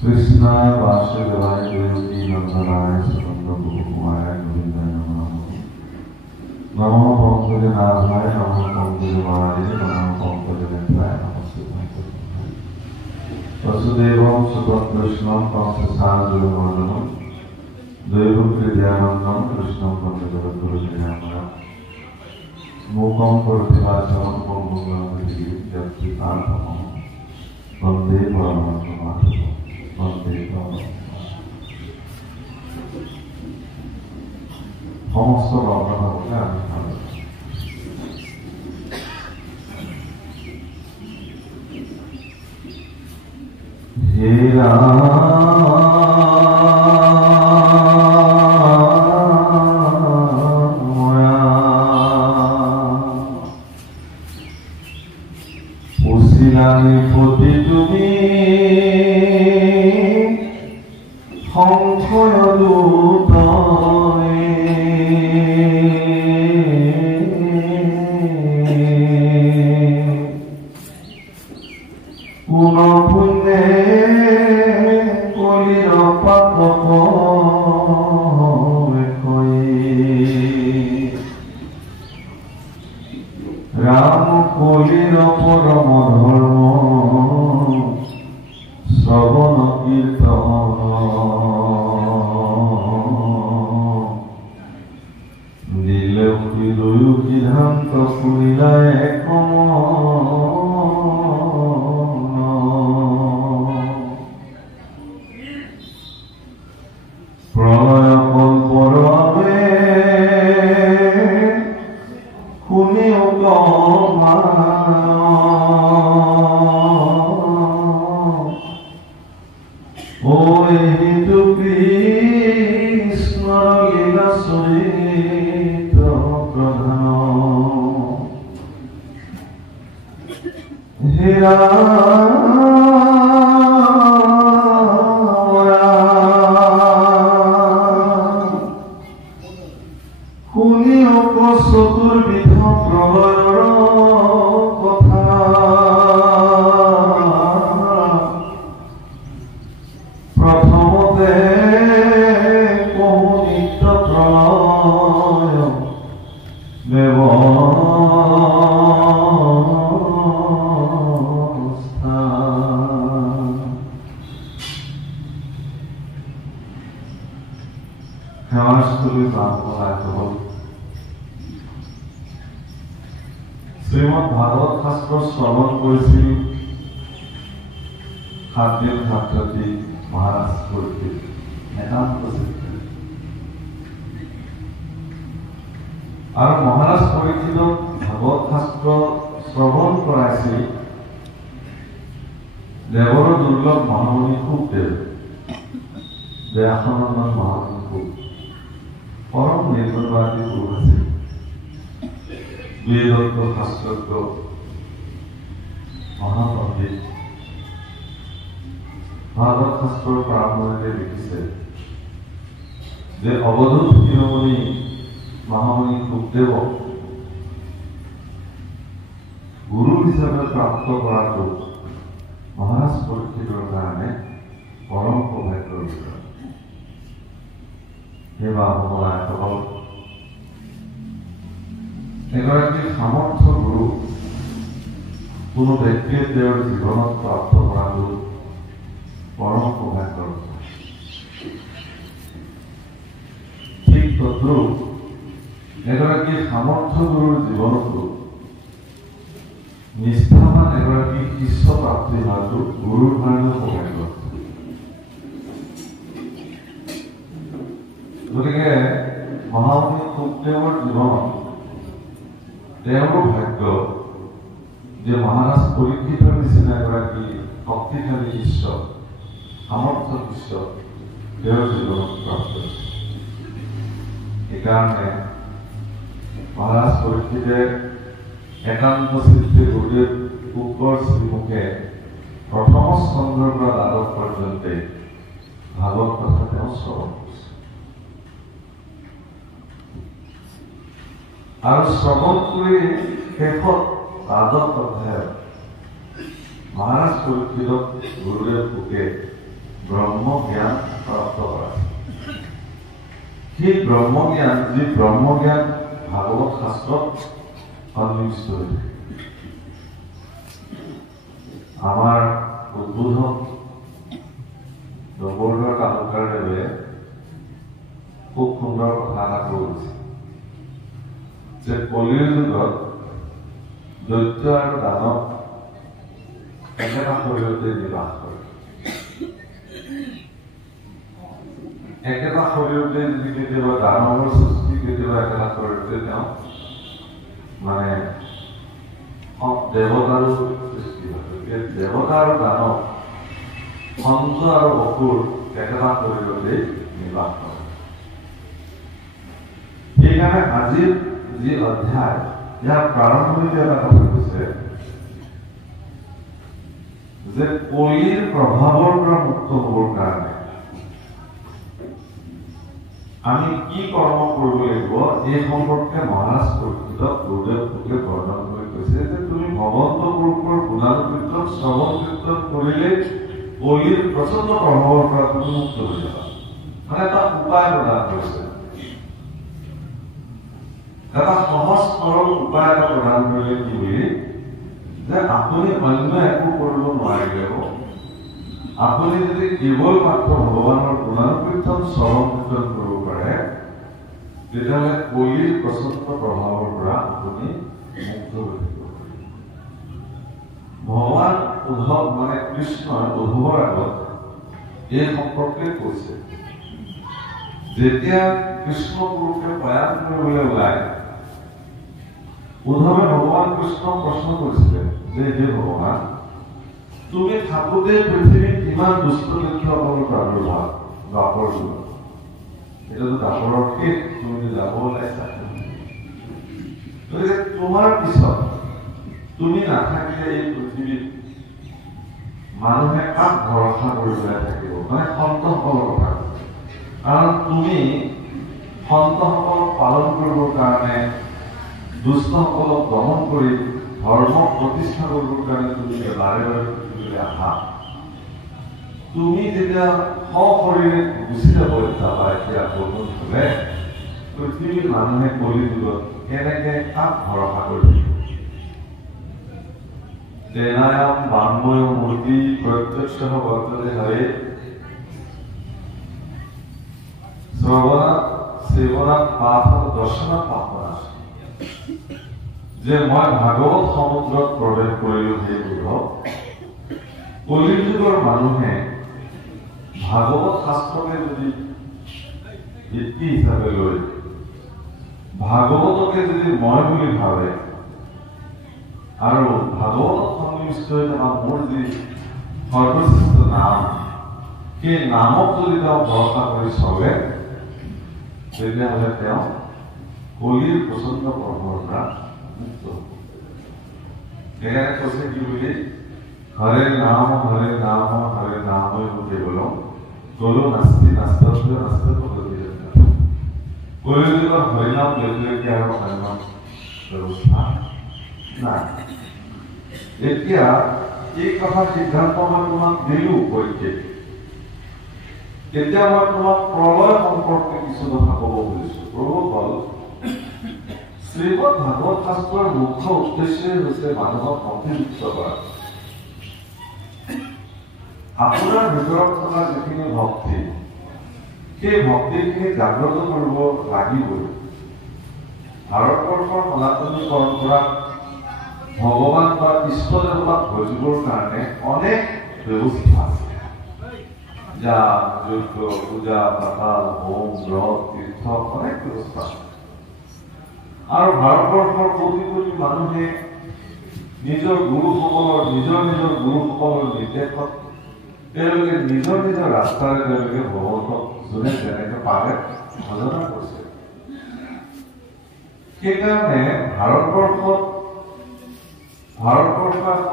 कृष्णाय वासुदेवाय देवकी नंदनाय सनंद गोकुमाराय गोविंदाय नमः। नमो पंकजनाभाय नमो पंकजवाय नमो पंकजनेत्राय नमस्ते। वसुदेवं सुतं कृष्णं कंससानुजवदनं दैवं हृदयानन्दं कृष्णं वन्दे जगद्गुरुं। मूकं करोति वाचालं पंगुं यत्कृपातमहं वन्दे परमानन्दमाधवं वन्दे সমস্ত রচনা বলে আমি ভালো। হে উশিলানি প্রতি তুমি সংশয় দূতনে কোন পুণ্যে কলির পাতক রাম কলির পরম ধর্ম শ্রবণ কীর্তন দিলে হৃদয় সিদ্ধান্ত শুনিলায় প্রলয় কল্পর বাবে শুনিও হেতু কৃষ্ণ লীলা চরিত প্রধান হেরা শুনিও চতুর্বিধ প্ৰলয়ৰ কথা প্ৰথমতে কহু নিত্য প্ৰলয় ব্যবস্থা। সেৱাস্থলী হল শ্রীমদ ভাগবত শাস্ত্র শ্রবণ করেছিল 7 দিন 7 রাতি মহারাজ পরীক্ষিত একান্ত চিত্তে। আর মহারাজ পরীক্ষিত ভাগবত শাস্ত্র শ্রবণ করাইছিল দেৱৰ দুৰ্লভ মহামণি শুকদেৱ দয়াসনন্দন মহামণি শুক পৰম নিৰ্ভৰবাদী গুৰু আছিল। বেদজ্ঞ শাস্ত্ৰজ্ঞ মহাপণ্ডিত ভাগবত শাস্ত্ৰৰ প্ৰাৰম্ভণিতে লিখিছে যে অৱধূত শিৰোমণি মহামণি শুকদেৱক গুৰু হিচাপে প্ৰাপ্ত কৰাটো মহাৰাজ পৰীক্ষিতৰ কাৰণে পৰম সৌভাগ্যৰ বিষয়। হে বাবুসকল, এগৰাকী সামৰ্থ্য গুৰু কোনো ব্যক্তিয়ে তেওঁৰ জীৱনত প্ৰাপ্ত কৰাটো পৰম সৌভাগ্যৰ কথা। ঠিক তদ্ৰূপ এগৰাকী সামৰ্থ্য গুৰুৰ জীৱনতো নিষ্ঠাবান এগৰাকী শিষ্য প্ৰাপ্তি হোৱাটো গুৰুৰ কাৰণে সৌভাগ্য। গতিকে মহামণি শুকদেৱৰ জীৱনত তেওঁৰো ভাগ্য যে মহাৰাজ পৰীক্ষিতৰ নিচিনা এগৰাকী শক্তিশালী শিষ্য সামৰ্থ্য শিষ্য তেওঁৰ জীৱনত প্ৰাপ্ত হৈছে। সেইকাৰণে মহাৰাজ পৰীক্ষিতে একান্ত চিত্তে গুৰুদেৱ শুকৰ শ্ৰীমুখে প্ৰথম স্কন্ধৰ পৰা দ্বাদশ পৰ্যন্তে ভাগৱত কথা তেওঁ শ্ৰৱণ কৰিছে। আৰু শ্ৰৱণ কৰি শেষত দ্বাদশ অধ্যায়ত মহাৰাজ পৰীক্ষিতক গুৰুদেৱ শুকে ব্ৰহ্ম জ্ঞান প্ৰাপ্ত কৰা। সেই ব্ৰহ্ম জ্ঞান যি ব্ৰহ্ম জ্ঞান ভাগৱত শাস্ত্ৰত সন্নিৱিষ্ট হৈ থাকে। আমাৰ উদ্বোধক নৱোদয় তালুকদাৰদেৱে খুব সুন্দৰ কথা এটা কৈছে যে কলিৰ যুগত দৈত্য আৰু দানৱ একেটা শৰীৰতে নিবাস কৰে। একেটা শৰীৰতে যদি কেতিয়াবা দানৱৰ সৃষ্টি, কেতিয়াবা একেটা শৰীৰতে তেওঁ মানে দেৱতাৰো সৃষ্টি হয়। দেৱতা আৰু দানৱ, সন্ত আৰু অসুৰ একেটা শৰীৰতে নিবাস কৰে। সেইকাৰণে আজিৰ যি অধ্যায়, ইয়াৰ প্ৰাৰম্ভণিতে এটা কথা কৈছে যে কলিৰ প্ৰভাৱৰ পৰা মুক্ত হ'বৰ কাৰণে আমি কি কৰ্ম কৰিব লাগিব, এই সম্পৰ্কে মহাৰাজ পৰীক্ষিতক গুৰুদেৱ ফুলে বৰ্ণন কৰি কৈছে যে তুমি ভগৱন্ত পুৰুষৰ গুণানুকীৰ্তন শ্ৰৱণ কীৰ্তন কৰিলে কলিৰ প্ৰচণ্ড প্ৰভাৱৰ পৰা তুমি মুক্ত হৈ যাবা। মানে এটা উপায় প্ৰদান কৰিছে, এটা সহজ সৰল উপায় এটা প্ৰদান কৰিলে কি বুলি যে আপুনি অন্য একো কৰিব নোৱাৰিলেও আপুনি যদি কেৱল মাত্ৰ ভগৱানৰ গুণানুকীৰ্তন শ্ৰৱণ কীৰ্তন কৰিব পাৰে, তেতিয়াহ'লে কলিৰ প্ৰচণ্ড প্ৰভাৱৰ পৰা আপুনি মুক্ত হৈ থাকিব পাৰিব। ভগৱান উদ্ধৱ মানে কৃষ্ণই উদ্ধৱৰ আগত এই সম্পৰ্কে কৈছে। যেতিয়া কৃষ্ণ পুৰুষে প্ৰয়াণ কৰিবলৈ ওলায়, উদ্ধৱে ভগৱান কৃষ্ণক প্ৰশ্ন কৰিছিলে যে হে ভগৱান, তুমি থাকোঁতে পৃথিৱীত কিমান দুষ্ট ব্যক্তিসকলৰ প্ৰাদুৰ্ভাৱ দ্বাপৰ যুগত, এতিয়াতো দ্বাপৰৰ শেষ, তুমি যাব ওলাইছা। গতিকে তোমাৰ পিছত তুমি নাথাকিলে এই পৃথিৱীত মানুহে কাক ভৰসা কৰি পেলাই থাকিব? মানে সন্তসকলৰ কথা, কাৰণ তুমি সন্তসকলক পালন কৰিবৰ কাৰণে, দুষ্টসকলক দমন কৰি ধৰ্মক প্ৰতিষ্ঠা কৰিবৰ কাৰণে তুমি বাৰে বাৰে পৃথিৱীলৈ আহা। তুমি যেতিয়া সশৰীৰে গুচি যাব যাবা, এতিয়া বৰ্তমান হ'লে পৃথিৱীৰ মানুহে কলি যুগত কেনেকে কাক ভৰসা কৰি থাকিব? তেনায়াম বাংময় মূৰ্তি প্ৰত্যক্ষ বৰ্ততে হয়ে শ্ৰৱণাত সেৱনাত পাঠত দৰ্শনাত পাপনা। যে মই ভাগৱত সমুদ্ৰত প্ৰৱেশ কৰিলো হে বুদ্ধ, কলিৰ যুগৰ মানুহে ভাগৱত শাস্ত্ৰকে যদি ভিত্তি হিচাপে লৈ ভাগৱতকে যদি মই বুলি ভাবে আৰু ভাগৱতত সন্নিৱিষ্ট হৈ থকা মোৰ যি সৰ্বশ্ৰেষ্ঠ নাম, সেই নামক যদি তেওঁ ভৰসা কৰি চলে, তেতিয়াহ'লে তেওঁ কলিৰ প্ৰচণ্ড প্ৰভাৱৰ পৰা মুক্ত হ'ব। সেইকাৰণে কৈছে কি বুলি, হৰে নাম হৰে নাম হৰে নামই কেৱলম গলো নাস্তি নাস্তাভ্য নাস্তাত গতি। কলিৰ যুগত হৰিনাম লেখি আৰু অন্য ব্যৱস্থা নাই। এতিয়া এই কথা সিদ্ধান্ত মই তোমাক দিলো পৰীক্ষা। এতিয়া মই তোমাক প্ৰলয় সম্পৰ্কে কিছু কথা ক'ব খুজিছো। প্ৰভু হ'ল শ্ৰীমদ ভাগৱত শাস্ত্ৰৰ মুখ্য উদ্দেশ্যই হৈছে মানুহক ভক্তিযুক্ত কৰা। আপোনাৰ ভিতৰত থকা যিখিনি ভক্তি, সেই ভক্তিখিনি জাগ্ৰত কৰিব লাগিবই। ভাৰতবৰ্ষৰ সনাতনী পৰম্পৰাত ভগৱান বা ইষ্ট দেৱতাক ভজিবৰ কাৰণে অনেক ব্যৱস্থা আছে। যাগ, যজ্ঞ, পূজা, পাতাল, হোম, ব্ৰত, তীৰ্থ, অনেক ব্যৱস্থা আছে। আৰু ভাৰতবৰ্ষৰ কোটি কোটি মানুহে নিজৰ গুৰুসকলৰ নিৰ্দেশত তেওঁলোকে নিজৰ ৰাস্তাৰে তেওঁলোকে ভগৱন্তক যোনে যেনেকে পাৰে ভজনা কৰিছে। সেইকাৰণে ভাৰতবৰ্ষত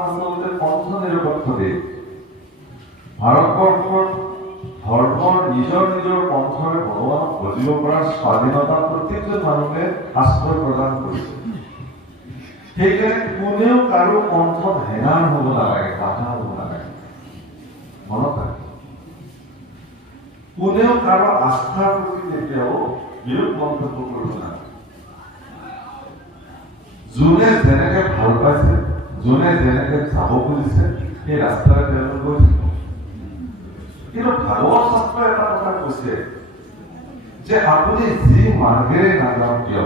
আচলতে পন্থ নিৰপেক্ষ দেশ। ভাৰতবৰ্ষত ধৰ্মৰ নিজৰ পন্থৰে ভগৱানক ভজিব পৰা স্বাধীনতা প্ৰত্যেকজন মানুহে আশ্ৰয় প্ৰদান কৰিছে। সেইকাৰণে কোনেও কাৰো পন্থত হেঙাৰ হ'ব নালাগে, বাধা হ'ব নালাগে। মনত ৰাখে কোনেও কাৰো আস্থাৰ প্ৰতি কেতিয়াও বিৰোধ মন্তব্য কৰিব নালাগে। যোনে যেনেকে ভাল পাইছে, যোনে যেনেকে যাব খুজিছে, সেই ৰাস্তাৰে তেওঁলোক গৈ থাকিব। কিন্তু ভাগৱত শাস্ত্ৰই এটা কথা কৈছে যে আপুনি যি মাৰ্গেৰে নাযাওক কিয়,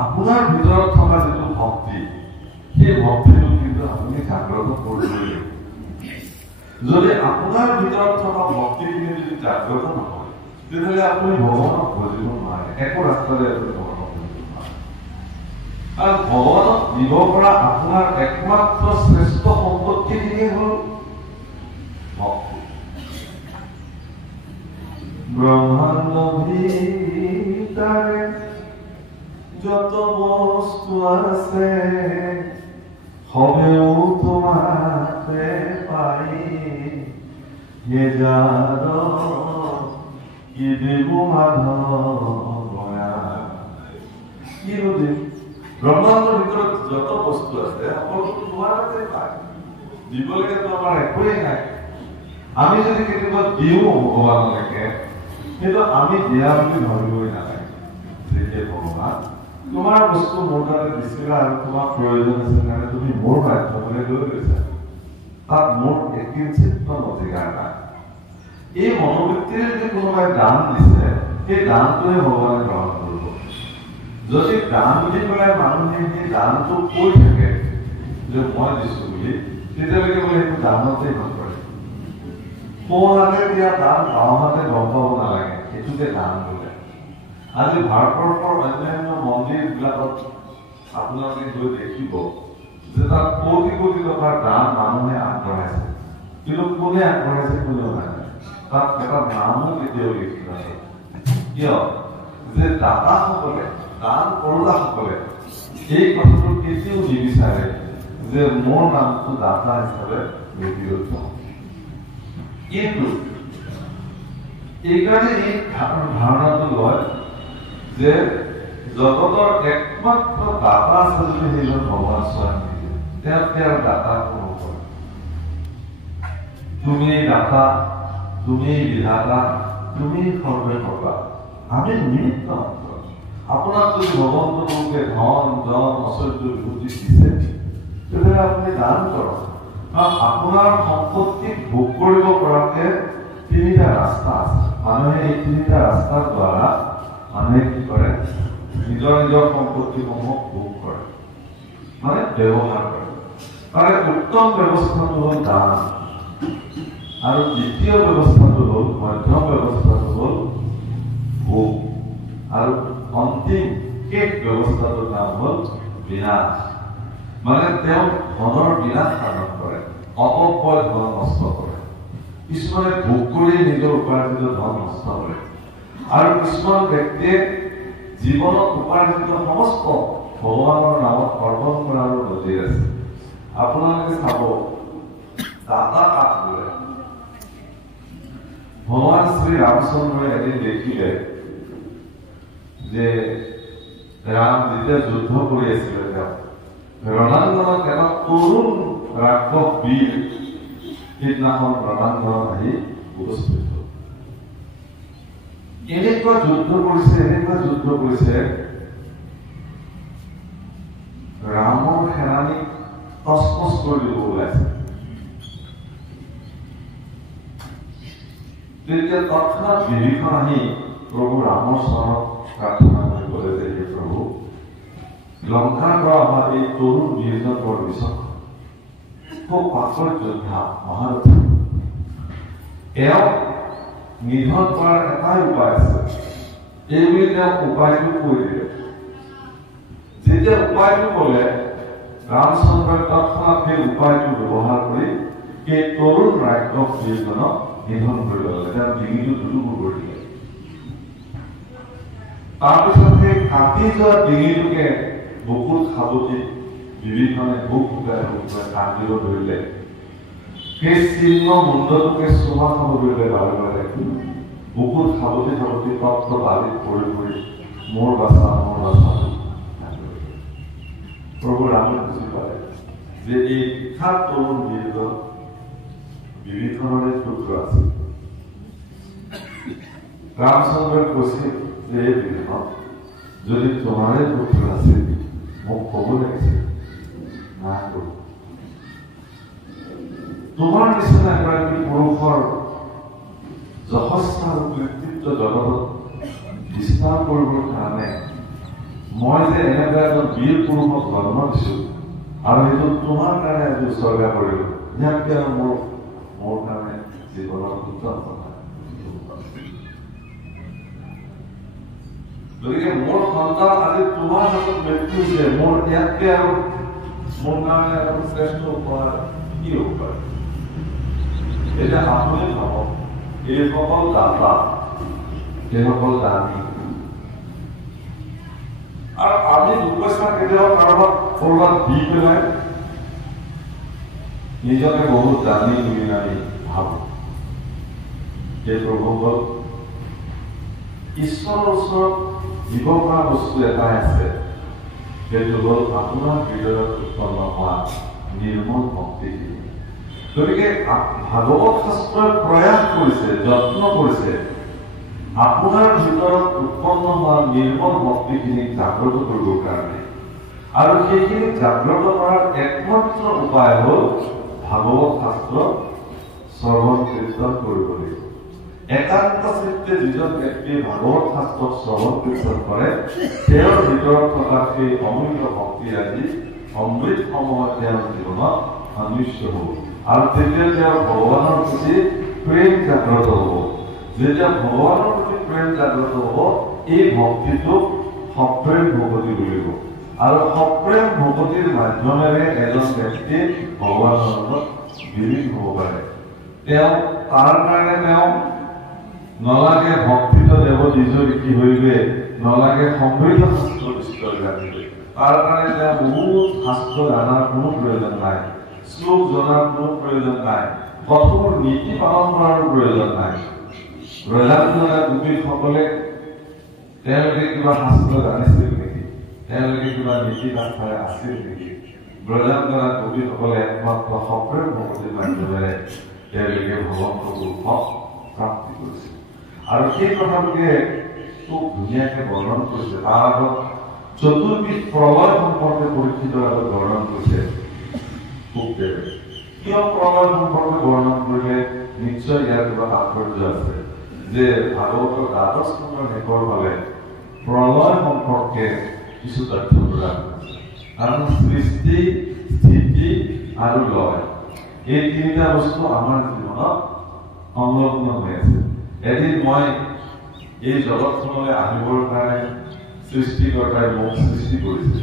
আপোনাৰ ভিতৰত থকা যিটো ভক্তি, সেই ভক্তিটো কিন্তু আপুনি জাগ্ৰত কৰিবই লাগিব। যদি আপোনাৰ ভিতৰত থকা ভক্তিখিনি যদি জাগ্ৰত নহয়, তেতিয়াহ'লে আপুনি ভগৱানক বুজিব নোৱাৰে, একো ৰাস্তাৰে আপুনি ভগৱানক বুজিব নোৱাৰে। আৰু ভগৱানক দিব পৰা আপোনাৰ একমাত্ৰ শ্ৰেষ্ঠ সম্পত্তিখিনিয়ে হ'ল ভক্তি। ব্ৰহ্মাণ্ড ভিতৰে যত বস্তু আছে, সবেও তোমাকে পাই, হে যাদ কি দেব মাধৱয়া। কি বুজি ব্ৰহ্মাণ্ডৰ ভিতৰত যত বস্তু আছে সকলো তোমাকে পায়, দিবলৈকেতো আমাৰ একোৱেই নাই। আমি যদি কেতিয়াবা দিওঁ ভগৱানলৈকে, কিন্তু আমি দিয়া বুলি ভাবিবই নালাগে যে ভগৱান তোমাৰ বস্তু মোৰ দ্বাৰা দিছিলা আৰু তোমাৰ প্ৰয়োজন আছে কাৰণে তুমি মোৰ মাধ্যমলৈ লৈ গৈছা, তাত মোৰ একিঞ্চিত অধিকাৰ নাই। এই মনোবৃত্তিৰে যদি কোনোবাই দান দিছে, সেই দানটোৱে ভগৱানে গ্ৰহণ কৰিব। যদি দান বুলি পেলাই মানুহে সেই দানটো কৈ থাকে যে মই দিছো বুলি, তেতিয়ালৈকে বোলে সেইটো দানতেই নকৰে। সোঁহাতে দিয়া দান বাওঁহাতে গম পাব নালাগে, সেইটোকে দান বোলে। আজি ভাৰতবৰ্ষৰ অন্যান্য মন্দিৰবিলাকত আপোনালোকে গৈ দেখিব যে তাত কোটি কোটি টকাৰ দান মানুহে আগবঢ়াইছে, কিন্তু কোনে আগবঢ়াইছে কোনেও নাজানে। তাত এটা নামো কেতিয়াও লিখি নাথাকে। কিয়? যে দাতাসকলে, দান কৰোতাসকলে এই কথাটো কেতিয়াও নিবিচাৰে যে মোৰ নামটো দাতা হিচাপে লিপিবদ্ধ হওক। কিন্তু এইকাৰণে এই ধাৰণাটো লয় যে জগতৰ একমাত্ৰ দাতা আছে যদি সেইজন ভগৱান স্বয়ং নিজে, তেওঁৰ দাতা কোনো কৰে। তুমি দাতা, তুমি বিধাতা, তুমি সৰ্বে কৰ্তা, আমি নিমিত্ত মাত্ৰ। আপোনাক যদি ভগৱন্তকে ধন জন ঐশ্বৰ্য বিভূতি দিছে, তেতিয়াহ'লে আপুনি দান কৰক। কাৰণ আপোনাৰ সম্পত্তিক ভোগ কৰিব পৰাকে তিনিটা ৰাস্তা আছে। মানুহে এই তিনিটা ৰাস্তাৰ দ্বাৰা মানুহে কি কৰে, নিজৰ নিজৰ সম্পত্তিসমূহ ভোগ কৰে, মানে ব্যৱহাৰ কৰে। তাৰে উত্তম ব্যৱস্থাটো হ'ল দান, আৰু দ্বিতীয় ব্যৱস্থাটো হ'ল, মধ্যম ব্যৱস্থাটো হ'ল ভোগ, আৰু অন্তিম শেষ ব্যৱস্থাটোৰ নাম হ'ল বিনাশ। মানে তেওঁ ধনৰ বিনাশ সাধন কৰে, অপব্যয় ধন নষ্ট কৰে। কিছুমানে ভোগ কৰি নিজৰ উপাৰ্জিত ধন নষ্ট কৰে, আৰু কিছুমান ব্যক্তিয়ে জীৱনত উপাৰ্জিত সমস্ত ভগৱানৰ নামত অৰ্পণ কৰাৰো নজিৰ আছে। আপোনালোকে চাব, দাতা কাক বোলে। ভগৱান শ্ৰী ৰামচন্দ্ৰই এদিন দেখিলে যে ৰাম যেতিয়া যুদ্ধ কৰি আছিলে, তেওঁ ৰণাংগনত এটা তৰুণ ৰাক্ষস বীৰ সেইদিনাখন ৰণাংগনত আহি উপস্থিত হ'ল। এনেকুৱা যুদ্ধ কৰিছে ৰামৰ সেনানীক তছনছ কৰি দিব ওলাইছে। তেতিয়া তৎক্ষণাৎ বিভীষণ আহি প্ৰভু ৰামৰ চৰণত প্ৰাৰ্থনা কৰি ক'লে যে হে প্ৰভু, লংকাৰ পৰা অহা এই তৰুণ বীৰজন বৰ বিচক্ষণ, খুব পাকৈত যোদ্ধা, মহাৰথী। এওঁক নিধন কৰাৰ এটাই উপায় আছে, এইবুলি তেওঁ উপায়টো কৈ দিলে। যেতিয়া উপায়টো ক'লে, ৰামচন্দ্ৰই তৎক্ষণাৎ সেই উপায়টো ব্যৱহাৰ কৰি সেই তৰুণ ৰাক্ষস বীৰজনক নিধন কৰি ল'লে, তেওঁ ডিঙিটো দুটুকুৰ কৰি দিলে। তাৰপিছত সেই কাটি যোৱা ডিঙিটোকে বুকুত সাৱটি বিভীষণে বুক শুকাই কান্দিব ধৰিলে। সেই চিহ্ন মুণ্ডটোকে চুমা খাব ধৰিলে বাৰে বাৰে, বুকুত সাৱটি সাৱটি তপ্ত বালিত পৰি পৰি মোৰ বাচা প্ৰভু ৰামে বুজি পালে যে এই বিখ্যাত তৰুণ বীৰজন বিভীষণৰে পুত্ৰ আছিল। ৰামচন্দ্ৰই কৈছিল যে এই দিনত যদি তোমাৰে পুত্ৰ আছিল মোক ক'ব লাগিছিল না কৰো তোমাৰ নিচিনা এগৰাকী পুৰুষৰ যশস্ৰ কৃতিত্ব জগতত বিস্তাৰ কৰিবৰ কাৰণে মই যে এনেকুৱা এজন বীৰ পুৰুষক জন্ম দিছো আৰু সেইটো তোমাৰ কাৰণে আজি উৎসৰ্গা কৰিলো ইয়াতকে আৰু মোৰ কাৰণে জীৱনৰ উত্তম কথা গতিকে মোৰ সন্তান আজি তোমাৰ হাতত মৃত্যু হৈছে মোৰ ইয়াতকে আৰু মোৰ কাৰণে আৰু শ্ৰেষ্ঠ উপহাৰ কি হ'ব পাৰে এতিয়া আপুনি ভাবক এইসকল দাতা এইসকল দানী আৰু আমি দুপইচা কেতিয়াও কাৰোবাক কৰবাত দি পেলাই নিজকে বহুত দানী বুলি আমি ভাবো এই প্ৰভুসকল ঈশ্বৰৰ ওচৰত দিব পৰা বস্তু এটাই আছে সেইটো হ'ল আপোনাৰ হৃদয়ত উৎপন্ন হোৱা নিৰ্মল ভক্তিখিনি গতিকে ভাগৱত শাস্ত্ৰই প্ৰয়াস কৰিছে যত্ন কৰিছে আপোনাৰ ভিতৰত উৎপন্ন হোৱা নিৰ্মল ভক্তিখিনিক জাগ্ৰত কৰিবৰ কাৰণে আৰু সেইখিনি জাগ্ৰত কৰাৰ একমাত্ৰ উপায় হ'ল ভাগৱত শাস্ত্ৰ শ্ৰৱণ কীৰ্তন কৰিব লাগিব একান্ত চিত্তে যিজন ব্যক্তিয়ে ভাগৱত শাস্ত্ৰক শ্ৰৱণ কীৰ্তন কৰে তেওঁৰ ভিতৰত থকা সেই অমূল্য ভক্তিৰাজি অমৃতসমূহ তেওঁৰ জীৱনত সন্নিৱিষ্ট হ'ব আৰু তেতিয়া তেওঁ ভগৱানৰ প্ৰতি প্ৰেম জাগ্ৰত হ'ব যেতিয়া ভগৱানৰ প্ৰতি প্ৰেম জাগ্ৰত হ'ব এই ভক্তিটোক সপ্ৰেম ভকতি বুলিব আৰু সপ্ৰেম ভকতিৰ মাধ্যমেৰে এজন ব্যক্তি ভগৱানৰ লগত বিলীন হ'ব পাৰে তেওঁ তাৰ কাৰণে তেওঁ নলাগে ভক্তিত দেৱ নিজৰ কি হইবে নলাগে সমৃদ্ধ শাস্ত্ৰ বিস্তাৰ জানিবে তাৰ কাৰণে তেওঁ বহুত শাস্ত্ৰ জানাৰ কোনো প্ৰয়োজন নাই শ্লোক জনাৰ কোনো প্ৰয়োজন নাই কঠোৰ নীতি পালন কৰাৰ প্ৰয়োজন নাই ব্ৰজাঙ্গনা গোপীসকলে তেওঁলোকে কিবা শাস্ত্ৰ জানিছিল নেকি তেওঁলোকে কিবা নীতি বাখ্যাৰে আছিল নেকি ব্ৰজাঙ্গনা গোপীসকলে একমাত্ৰ সপ্ৰেম ভক্তিৰ মাধ্যমেৰে তেওঁলোকে ভগৱন্তৰ ৰূপক প্ৰাপ্তি কৰিছিল আৰু সেই কথাটোকে খুব ধুনীয়াকে বৰ্ণন কৰিছে তাৰ আগত চতুৰ্বিধ প্ৰলয় সম্পৰ্কে পৰীক্ষিতৰ আগত বৰ্ণন কৰিছে খুব দেৱে কিয় প্ৰলয় সম্পৰ্কে বৰ্ণন কৰিলে নিশ্চয় ইয়াৰ কিবা তাৎপৰ্য আছে যে ভাগৱতৰ দ্বাদশ স্কন্ধৰ শেষৰ ফালে প্ৰলয় সম্পৰ্কে কিছু তথ্য প্ৰদান কৰিছে কাৰণ সৃষ্টি স্থিতি আৰু লয় এই তিনিটা বস্তু আমাৰ জীৱনত সংলগ্ন হৈ আছে এদিন মই এই জগতখনলৈ আহিবৰ কাৰণে সৃষ্টিকৰ্তাই মোক সৃষ্টি কৰিছে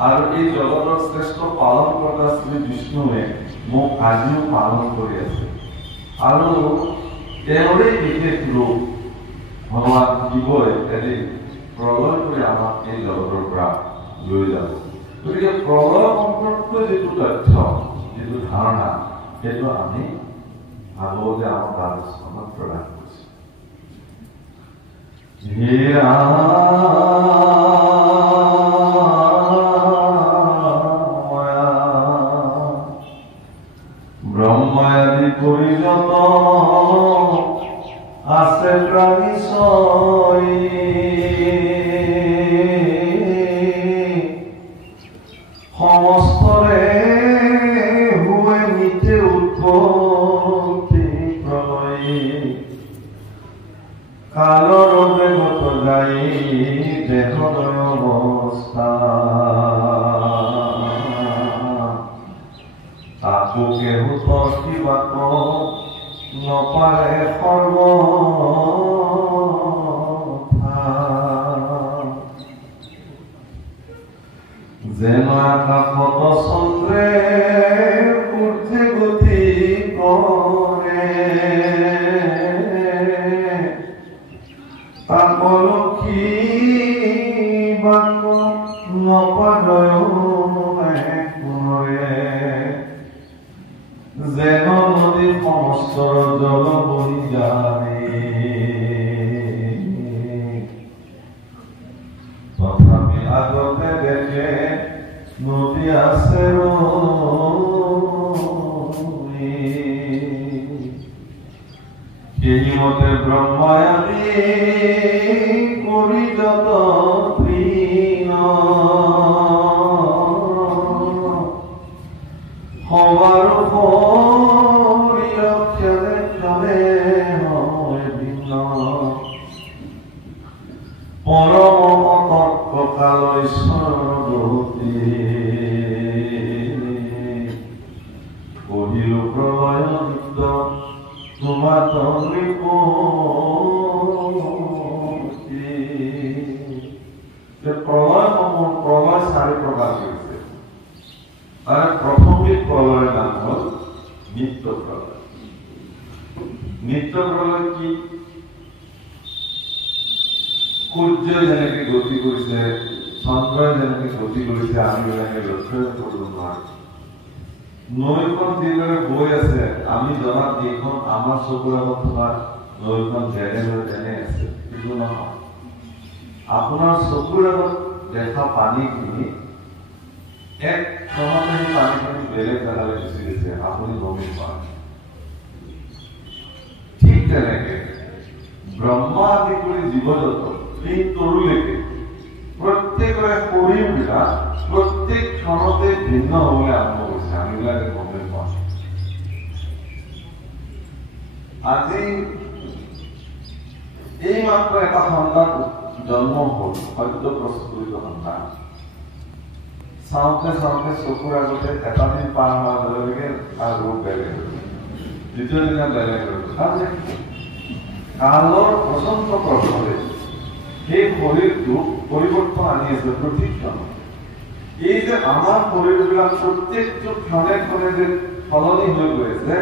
আৰু এই জগতৰ শ্ৰেষ্ঠ পালনকৰ্তা শ্ৰী বিষ্ণুৱে মোক আজিও পালন কৰি আছে আৰু তেওঁৰে বিশেষ ৰূপ ভগৱান শিৱই এদিন প্ৰলয় কৰি আমাক এই জগতৰ পৰা লৈ যাব গতিকে প্ৰলয় সম্পৰ্কীয় যিটো তথ্য যিটো ধাৰণা সেইটো আমি ভাগৱতে আমাক আলোচনাত প্ৰদান কৰিছে ব্ৰহ্মাদি পৰিযত আছে প্ৰাণী ছয় সমস্তৰে হুৱে নিতে উৎপত্তি প্ৰলয় কালৰ বেগত যাই দেহৰ অৱস্থা তাকো কেহু কিবাক নপাৰে সৰ্বথা যেন আকাশত চন্দ্ৰে ঊৰ্ধ্বে গতি কৰে তাকলক্ষী বাক নপাদয় যেন নদী সমস্ত জল বহি যায় তথাপি আগতে দেখে নদী আছে সেইমতে ব্ৰহ্মায়ামী কৰি যত তৃণ সবাৰ পৰিৰক্ষণে ক্ৰমে হয় ভিন্ন পৰম তৎকাল ঈশ্বৰদূতী কহিলো প্ৰলয় নিত্য তোমার প্রলয় চারি প্রকার হয়েছে তার প্রথমবিধ প্রলয়ের নাম হল নিত্য প্রলয়। নিত্য প্রলয় কি? সূর্য যেনেকে গতি কৰিছে, চন্দ্ৰই যেনেকে গতি কৰিছে, আমি বিলাকে লক্ষ্য কৰিব নোৱাৰো। নৈখন যিদৰে বৈ আছে, আমি জনাত এইখন আমাৰ চকুৰ আগত থকা নৈখন যেনে আছে, কিন্তু নহয়। আপোনাৰ চকুৰ আগত দেখা পানীখিনি এক ক্ষণতে সেই পানীখিনি বেলেগ জেগালৈ গুচি গৈছে, আপুনি গমেই পোৱা নাই। ঠিক তেনেকে ব্ৰহ্মা আদি কৰি জীৱ-জগত এই তৰুলৈকে প্ৰত্যেকৰে শৰীৰবিলাক প্ৰত্যেক ক্ষণতে ভিন্ন হবলৈ আৰম্ভ কৰিছে, আমিবিলাকে গমেই পোৱা নাই। আজি এই মাত্ৰ এটা সন্তান জন্ম হল, সদ্য প্ৰস্ফুটিত সন্তান। চাওঁতে চাওঁতে চকুৰ আগতে এটা দিন পাৰ হোৱাৰ লগে লগে তাৰ ৰূপ বেলেগ হৈ গল, দ্বিতীয় দিনা বেলেগ হৈ গল। কাৰণ কালৰ প্ৰচণ্ড প্ৰভাৱে সেই শৰীৰটো পৰিৱৰ্তন আনি আছে প্ৰতিক্ষণ। এই যে আমাৰ শৰীৰবিলাক প্ৰত্যেকটো ক্ষণে ক্ষণে যে সলনি হৈ গৈ আছে,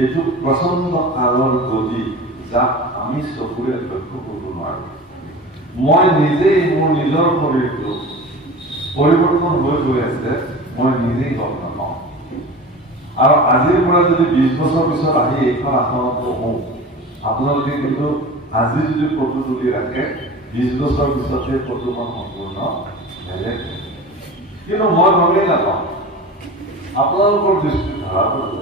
এইটো প্ৰচণ্ড কালৰ গতি, যাক আমি চকুৰে লক্ষ্য কৰিব নোৱাৰো। মই নিজেই মোৰ নিজৰ শৰীৰটো পৰিৱৰ্তন হৈ গৈ আছে, মই নিজেই গম নাপাওঁ। আৰু আজিৰ পৰা যদি 20 বছৰ পিছত আহি এইখন আসনত বহোঁ, আপোনালোকে কিন্তু আজি যদি ফটো তুলি ৰাখে, 20 বছৰ পিছত সেই ফটোখন সম্পূৰ্ণ বেলেগ। কিন্তু মই গমেই নাপাওঁ, আপোনালোকৰ দৃষ্টি ধৰা পৰিব।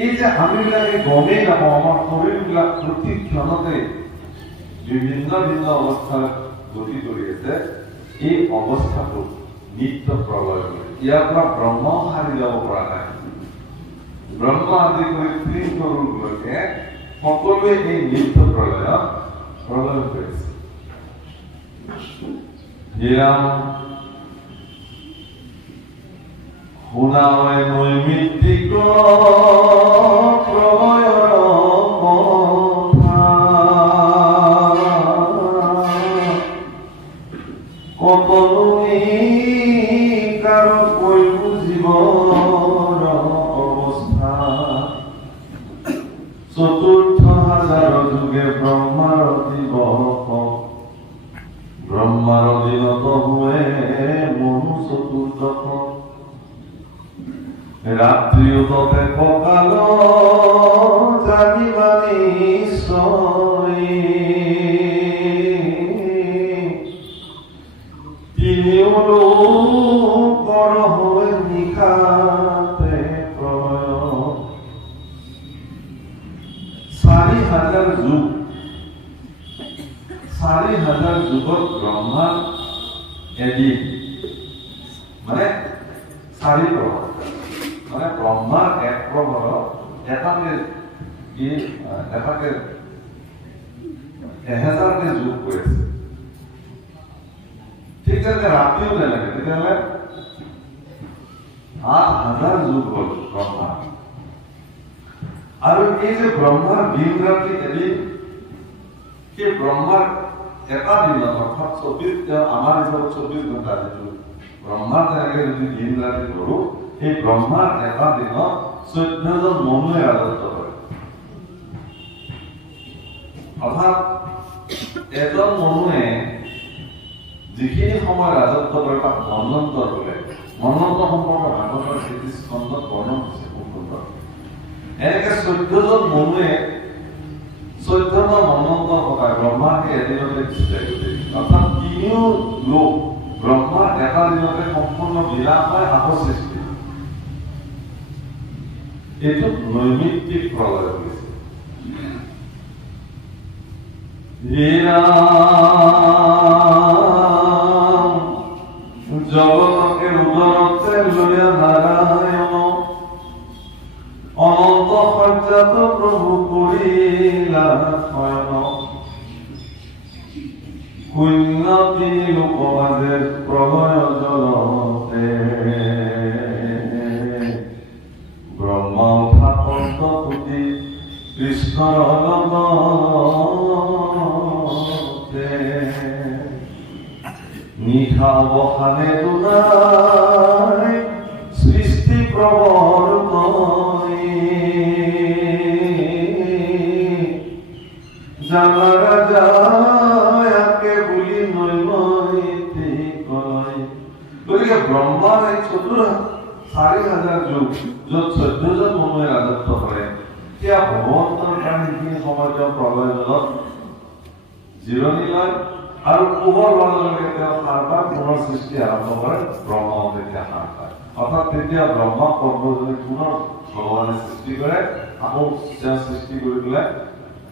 এই যে আমিবিলাকে গমেই নাপাওঁ, আমাৰ শৰীৰবিলাক প্ৰতি ক্ষণতে বিভিন্ন ভিন্ন অৱস্থাৰ গতি কৰি আছে, এই অৱস্থাটো নিত্য প্ৰলয় হয়। ইয়াৰ পৰা ব্ৰহ্মাও সাৰি যাব পৰা নাই। ব্ৰহ্মা আদি কৰি ত্ৰিতৰুলৈকে সকলোৱে এই নিত্য প্ৰলয়ত প্ৰলয় কৰিছে। হীৰাম শুনায় নৈমিত্তিক প্ৰলয়ৰ কথা, কতনো কাৰ কৈ জীৱৰ অৱস্থা। চতুৰ্থ হাজাৰ যুগে ব্ৰহ্মাৰ দিৱস, ব্ৰহ্মাৰ দিনত হুৱে মনু চতুৰ্দশ। ৰাত্ৰিও তবে ককাল জানিবা নিশ্চয়, তিনিও লোকৰ হয় নিশাতে প্ৰলয়। 4000 যুগ, 4000 যুগত ব্ৰহ্মাৰ এদিন মানে 4 প্ৰহৰ, মানে ব্ৰহ্মাৰ এক প্ৰহৰত এটাকে 1000কে যোগ কৰিছে। ঠিক আছে, ৰাতিও তেনেকে, তেতিয়াহ'লে 8000 যোগ হ'ল ব্ৰহ্মা। আৰু এই যে ব্ৰহ্মাৰ দিন ৰাতি এদিন, সেই ব্ৰহ্মাৰ এটা দিনত অৰ্থাৎ 24, আমাৰ হিচাপত 24 ঘণ্টা, যিটো ব্ৰহ্মাৰ তেনেকে যদি দিন ৰাতি কৰো, এই ব্ৰহ্মাৰ এটা দিনত 14জন মনুৱে ৰাজত্ব কৰে। অৰ্থাৎ এজন মনুৱে যিখিনি সময় ৰাজত্ব কৰে তাক মন্বন্তৰ বোলে। মন্বন্তৰ সম্পৰ্কে ভাগৱতৰ 33 স্কন্ধত বৰ্ণন হৈছে খুব সুন্দৰ। এনেকে 14জন মনুৱে 14টা মন্বন্তৰ কটায় ব্ৰহ্মাৰ সেই এদিনতে অৰ্থাৎ 3 লোক ব্ৰহ্মাৰ এটা দিনতে সম্পূৰ্ণ বিৰাম হয়, আকৌ সৃষ্টি। এইটো নৈমিত্তিক প্ৰলয় হৈছে। জগতকে উদৰতে লইয়া নাৰায়ণ অনন্ত সজ্জাত প্ৰভু কৰিলা শয়ন শূন্য তিনি লোকমাজে প্ৰলয় জলতে ব্ৰহ্মা উঠা পঞ্চকোটি কৃষ্ণৰ লগতে নিশা অৱসানে দুনাই সৃষ্টি প্ৰৱৰ্তনী জানাৰা যাকে বুলি নৈমতি কয়। গতিকে ব্ৰহ্মাৰ এই ৪,০০০ যুগ য'ত ১৪জন মনুৱে ৰাজত্ব কৰে, এতিয়া ভগৱন্তৰ কাৰণে সেইখিনি সময় তেওঁ প্ৰলয় জলত জিৰণি লয় আৰু পোহৰ হোৱাৰ লগে লগে তেওঁ সাৰ পায়, পুনৰ সৃষ্টি আৰম্ভ কৰে। ব্ৰহ্মাও তেতিয়া সাৰ পায়, অৰ্থাৎ তেতিয়া ব্ৰহ্মা পদ্মজনে পুনৰ ভগৱানে সৃষ্টি কৰে, আকৌ তেওঁ সৃষ্টি কৰি পেলাই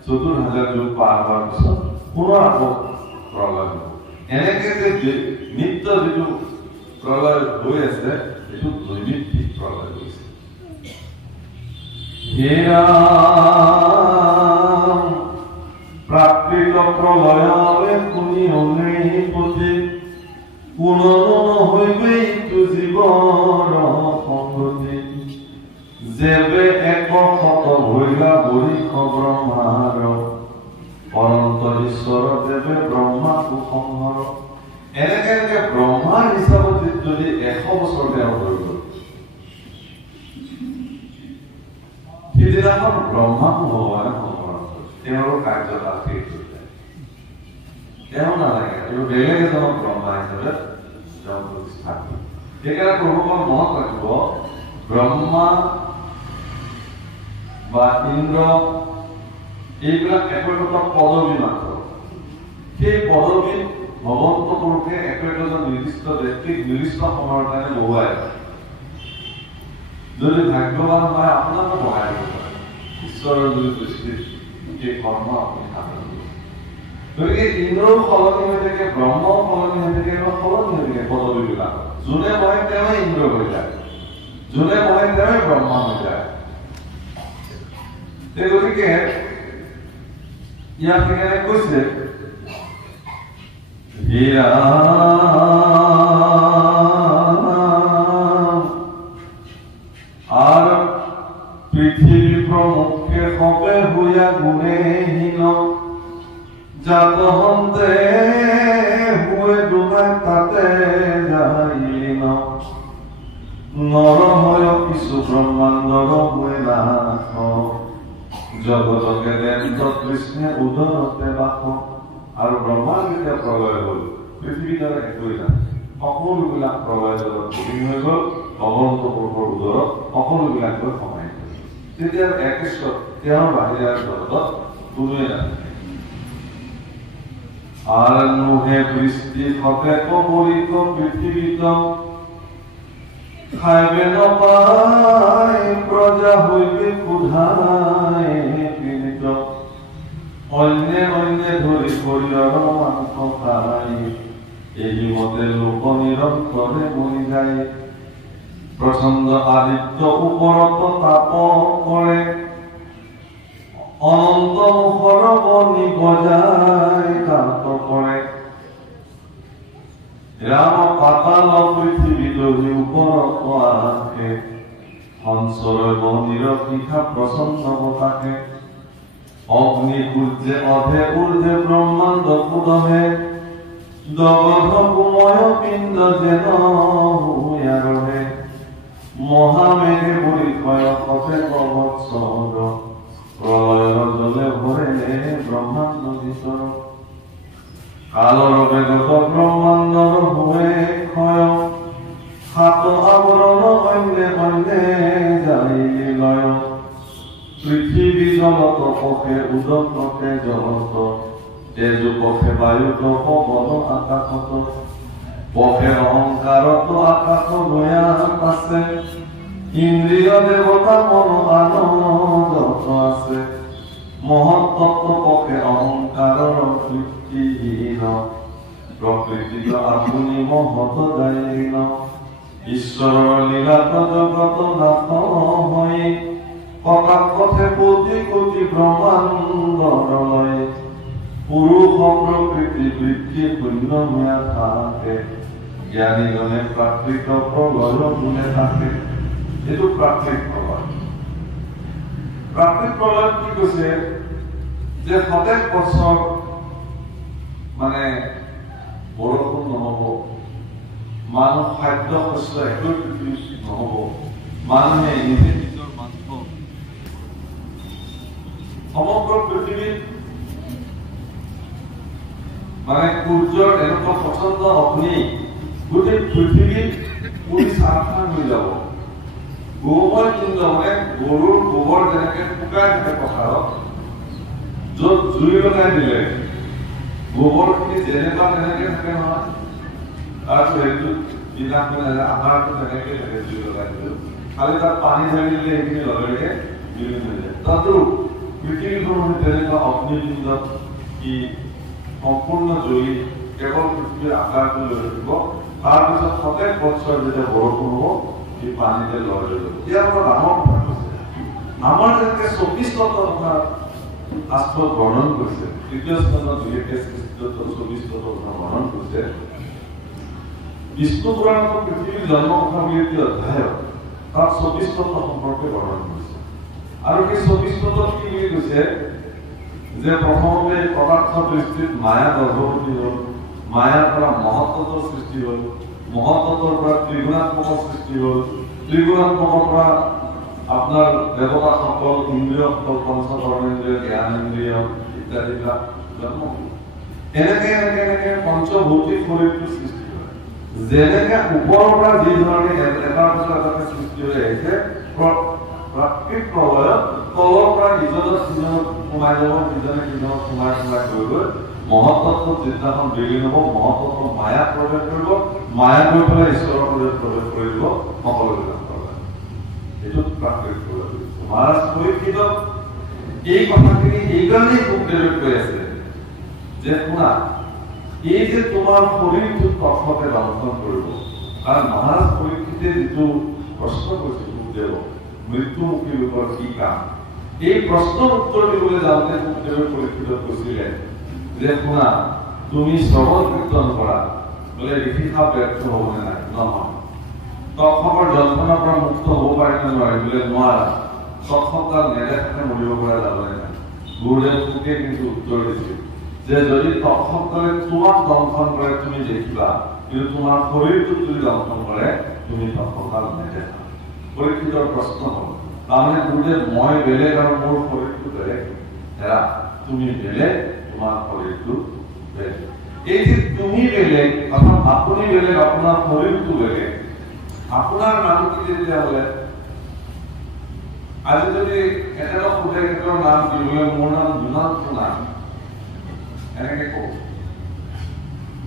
৪,০০০ যুগ পাৰ হোৱাৰ পিছত পুনৰ আকৌ প্ৰলয় হ'ব। এনেকে যে নিত্য যিটো প্ৰলয় হৈ আছে, এইটো নৈমিত্তিক প্ৰলয় হৈছে। প্ৰাকৃত প্ৰলয়ৰে শুনি অনেকতি পুনৰো নহৈবে ইটো জীৱৰ সংগতি যেবে এক শত ভৈলা বৰিষ ব্ৰহ্মাৰ অনন্ত ঈশ্বৰ দেৱে ব্ৰহ্মা কুসংহাৰ। এনেকে এনেকে ব্ৰহ্মাৰ হিচাপত যদি ১০০ বছৰ তেওঁ হৈ গ'ল, সিদিনাখন ব্ৰহ্মাকো ভগৱানে সংহৰণ কৰে, তেওঁৰ কাৰ্যকাল শেষ হৈ যায়। তেওঁ নালাগে, এইটো বেলেগ এজনক ব্ৰহ্মা হিচাপে তেওঁ প্ৰতিষ্ঠা কৰে। সেইকাৰণে প্ৰভুসকল মনত ৰাখিব, ব্ৰহ্মা বা ইন্দ্ৰ এইবিলাক একো পদবী মাত্ৰ। সেই পদবী ভগৱন্ত পুৰুষে একোজন নিৰ্দিষ্ট ব্যক্তিক নিৰ্দিষ্ট সময়ৰ কাৰণে বহুৱাই লয়। যদি ভাগ্যৱান হয় আপোনাকো সহায় কৰিব পাৰে, ঈশ্বৰৰ যদি দৃষ্টিত সেই কৰ্ম আপুনি সাধন কৰিব। গতিকে ইন্দ্ৰও সলনি হৈ থাকে, ব্ৰহ্মাও সলনি হৈ থাকে, সলনি হৈ থাকে পদবীবিলাক। যোনে বহে তেওঁৱে ইন্দ্ৰ হৈ যায়, যোনে বহে তেওঁৱে ব্ৰহ্মা হৈ যায়। গতিকে ইয়াত সেইকাৰণে কৈছে আর পৃথিবী প্রমুখে হবে হুয়া গুণেহীন জাতহন্তে হুয়ে ডুবা তাতে যাইলিন নর হয় কিছু ব্রহ্মাণ্ডর হুয়ে নাথ জগতকে দেন্ত কৃষ্ণে উদৰতে বাস। আৰু ব্ৰহ্মাৰ যেতিয়া প্ৰলয় হ'ল, পৃথিৱীৰ দ্বাৰা একোৱেই নাই, সকলোবিলাক প্ৰলয় জলত বিলীন হৈ গ'ল, ভগৱন্ত পুৰুষৰ উদৰত সকলোবিলাক গৈ সোমাই গ'ল। তেতিয়া একেশ্বৰ তেওঁৰ বাহিৰা জগতত কোনোৱে নাই। আৰ নোহে বৃষ্টি হতে কবলিত পৃথিবীত খাইবে নপায় প্ৰজা হইবে ক্ষুধায় পীড়িত অন্যে অন্যে ধৰি শৰীৰৰ মাংস খাই এই মতে লোক নিৰন্তৰে মৰি যায়। প্ৰচণ্ড আদিত্য ওপৰত তাপ কৰে অনন্ত মুখৰ বনি গজাই তাপ কৰে। ৰাম পাতাল পৃথিৱী দহি ওপৰত আহে সঞ্চৰয় বনিৰ শিখা প্ৰচণ্ড বতাহে অগ্নি সূৰ্যে অধে ঊৰ্ধে ব্ৰহ্মাণ্ড পুদহে জগত কুময় পিণ্ড যেন হুয়া ৰহে মহামেঘে পৰিক্ষয় সতে কবৎসৰ প্ৰলয়ৰ জলে ভৰিলে ব্ৰহ্মাণ্ড ভিতৰ কালৰ বেগত ব্ৰহ্মাণ্ডৰ হুৱে ক্ষয় সাত আৱৰণ অন্যে অন্যে যাইলি লয় পৃথিৱী জলত পথে উদকতে জলত তেজু পথে বায়ুত পৱন আকাশত পথে অহংকাৰত আকাশ গয়া আছে ইন্দ্ৰিয় দেৱতা মন আনন্দত আছে ভিত্তিহীন প্ৰকৃতিক আপুনি মহত দায়ীন ঈশ্বৰৰ লীলাত জগত নাথ হৈ কটাক পথে কোটি কোটি ব্ৰহ্মাণ্ডলৈ পুৰুষ প্ৰকৃতি বৃদ্ধি শূন্য হোৱা থাকে জ্ঞানীজনে প্ৰাকৃত প্ৰলয় গুণে থাকে এইটো প্ৰাকৃত প্ৰলয় কি কৈছে যে সদায় বছৰ মানে বৰষুণ নহব মানুহ খাদ্য শস্য একো নহব মানুহে নিজে নিজৰ মানুহ সমগ্ৰ পৃথিৱীত মানে সূৰ্যৰ এনেকুৱা প্ৰচণ্ড অগ্নি গোটেই পৃথিৱীত পুৰি চাফান হৈ যাব গোবৰ কিন্তু মানে গৰুৰ গোবৰ যেনেকে শুকাই থাকে পথাৰত য'ত জুই লগাই দিলে গোবৰখিনি যেনেকুৱা তেনেকে থাকে নহয় তাৰপিছত সেইটো দিনাখনে আহাৰটো তেনেকে থাকে জুই লগাই দিলো খালি তাত পানী ঢালি দিলে সেইখিনি লগে জুই হৈ যায় তাতো পৃথিৱীখন তেনেকুৱা অগ্নিপিণ্ডত কি সম্পূৰ্ণ জ্বলি কেৱল পৃথিৱীৰ আকাৰটো লৈ থাকিব তাৰপিছত সদায় বছৰ যেতিয়া বৰষুণ হ'ব সেই পানীতে লয় লৈ যাব ইয়াৰ পৰা ডাঙৰ কথা কৈছে আমাৰ যেনেকে 24 কথা শাস্ত্ৰত বৰ্ণন কৰিছে তৃতীয় স্থানত 24 কথা বৰ্ণন কৰিছে বিষ্ণু পুৰাণত পৃথিৱীৰ জন্ম কথা বুলি এটি অধ্যায় তাত 24 তত্ত্ব সম্পৰ্কে বৰ্ণন কৰিছে আৰু সেই 24 তত্ত্বত কি বুলি কৈছে যে প্ৰথমতে পদাৰ্থ দৃষ্টিত মায়া গৰ্ভৱতী হ'ল মায়াৰ পৰা মহত্ত্বৰ সৃষ্টি হ'ল মহত্ত্বৰ পৰা ত্ৰিগুণাত্মকৰ সৃষ্টি হ'ল ত্ৰিগুণাত্মকৰ পৰা আপোনাৰ দেৱতাসকল ইন্দ্ৰিয়সকল পঞ্চকৰ্মেন্দ্ৰিয় জ্ঞানেন্দ্ৰিয় ইত্যাদিবিলাক জন্ম এনেকে পঞ্চভৌতিক শৰীৰটোৰ সৃষ্টি হয় যেনেকে ওপৰৰ পৰা যি ধৰণে এটাৰ পিছত এটাকে সৃষ্টি হৈ আহিছে প্ৰাকৃতিক প্ৰলয়ত তলৰ পৰা ইজনত সিজনত সোমাই যাব সিজনে সিজনত সোমাই গৈ মহত্ত্বত যিদিনাখন বিলীন হ'ব মহত্ত্বত মায়া প্ৰৱেশ কৰিব মায়া গৈ পেলাই ঈশ্বৰৰ প্ৰৱেশ কৰি দিব সকলোবিলাক এইটো প্ৰাকৃতিক প্ৰলয় মহাৰাজ পৰীক্ষিত এই কথাখিনি এইকাৰণেই সুখদেৱে কৈ আছে যে শুনা এই যে তোমাৰ শৰীৰটো তথ্যতে দংশন কৰিব কাৰণ মহাৰাজ পৰীক্ষিতে যিটো প্ৰশ্ন কৰিছিল সুখদেৱক মৃত্যুমুখী লোকৰ কি কাম এই প্ৰশ্নৰ উত্তৰ দিবলৈ যাওঁতে সুখদেৱে পৰীক্ষিতক কৈছিলে যে শুনা তুমি শ্ৰৱণ কীৰ্তন কৰা বোলে ঋষিষা ব্যৰ্থ হ'বনে নাই নহয় তক্ষকৰ যন্ত্ৰণাৰ পৰা মুক্ত হ'ব পাৰে নে নোৱাৰে বোলে নোৱাৰা তক্ষকডাল নেদেখাকে মৰিব পৰা যাবনে নাই গুৰুদেৱ সুখে কিন্তু উত্তৰ দিছিল যে যদি তক্ষকডালে তোমাক দংশন কৰে তুমি দেখিবা কিন্তু তোমাৰ শৰীৰটোক যদি দংশন কৰে তুমি তক্ষকডাল নেদেখা পৰীক্ষিতৰ প্ৰশ্ন হ'ল তাৰমানে গুৰুদেৱ মই বেলেগ আৰু মোৰ শৰীৰটো বেলেগ হেৰা তুমি বেলেগ তোমাৰ শৰীৰটো বেলেগ এই যে তুমি বেলেগ অৰ্থাৎ আপুনি বেলেগ আপোনাৰ শৰীৰটো বেলেগ আপোনাৰ নাম কি তেতিয়াহ'লে আজি যদি একেটা সুদেশৰ নাম কি বোলে মোৰ নাম জোনাল সোণা এনেকে কওঁ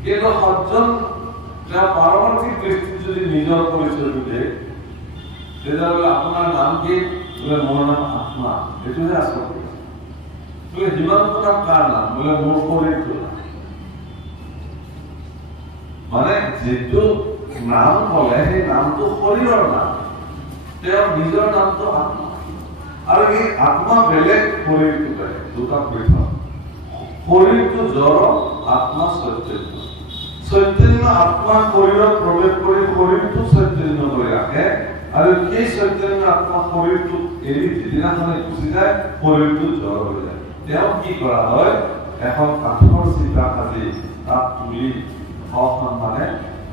কিন্তু সজ্জন তেওঁ পাৰমাৰ্থিক দৃষ্টিত যদি নিজৰ পৰিচয়টো দিয়ে তেতিয়াহ'লে আপোনাৰ নাম কি বোলে মোৰ নাম আত্মা এইটোহে আচল বোলে হিমান্ত নাম কাৰ নাম বোলে মোৰ শৰীৰটো মানে যিটো নাম ক'লে সেই নামটো শৰীৰৰ নাম তেওঁৰ নিজৰ নামটো আত্মা আৰু এই আত্মা বেলেগ শৰীৰটো বেলেগ দুটা পৃথক শৰীৰটো জড় আত্মা চৈতন্য চৈতন্য আত্মা শৰীৰত প্ৰৱেশ কৰি শৰীৰটো চৈতন্য কৰি ৰাখে আৰু সেই চৈতন্য আত্মা শৰীৰটো এৰি যিদিনাখনে গুচি যায় শৰীৰটো জড় হৈ যায় তেওঁ কি কৰা হয় এখন কাঠৰ চিতা সাজি তাত তুলি সসন্মানে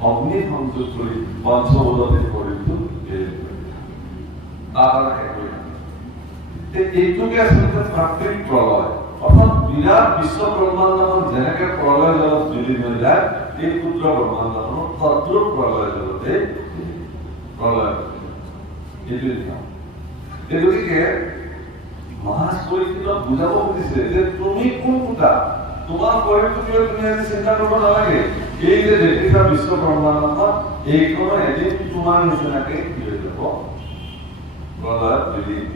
অগ্নি সংযোগ কৰি পঞ্চভূততে শৰীৰটো এৰি এইটোকে আচলতে প্ৰাকৃতিক প্ৰলয় অৰ্থাৎ বিৰাট বিশ্ব ব্ৰহ্মাণ্ডখন যেনেকে প্ৰলয় জলত বিলীন হৈ যায় এই ক্ষুদ্ৰ ব্ৰহ্মাণ্ডখনো তদ্ৰুপ প্ৰলয় জলতে প্ৰলয় এইটোৱে নিয়ম গতিকে মহাৰাজ পৰীক্ষিতক বুজাব খুজিছে যে তুমি কোন কোটা তোমাৰ শৰীৰটোক লৈ তুমি আজি চিন্তা কৰিব নালাগে এই যে দেখিছা বিশ্ব ব্ৰহ্মাণ্ডখন এইখনো এদিন তোমাৰ নিচিনাকে হৈ যাব প্ৰলয়ত বিলীন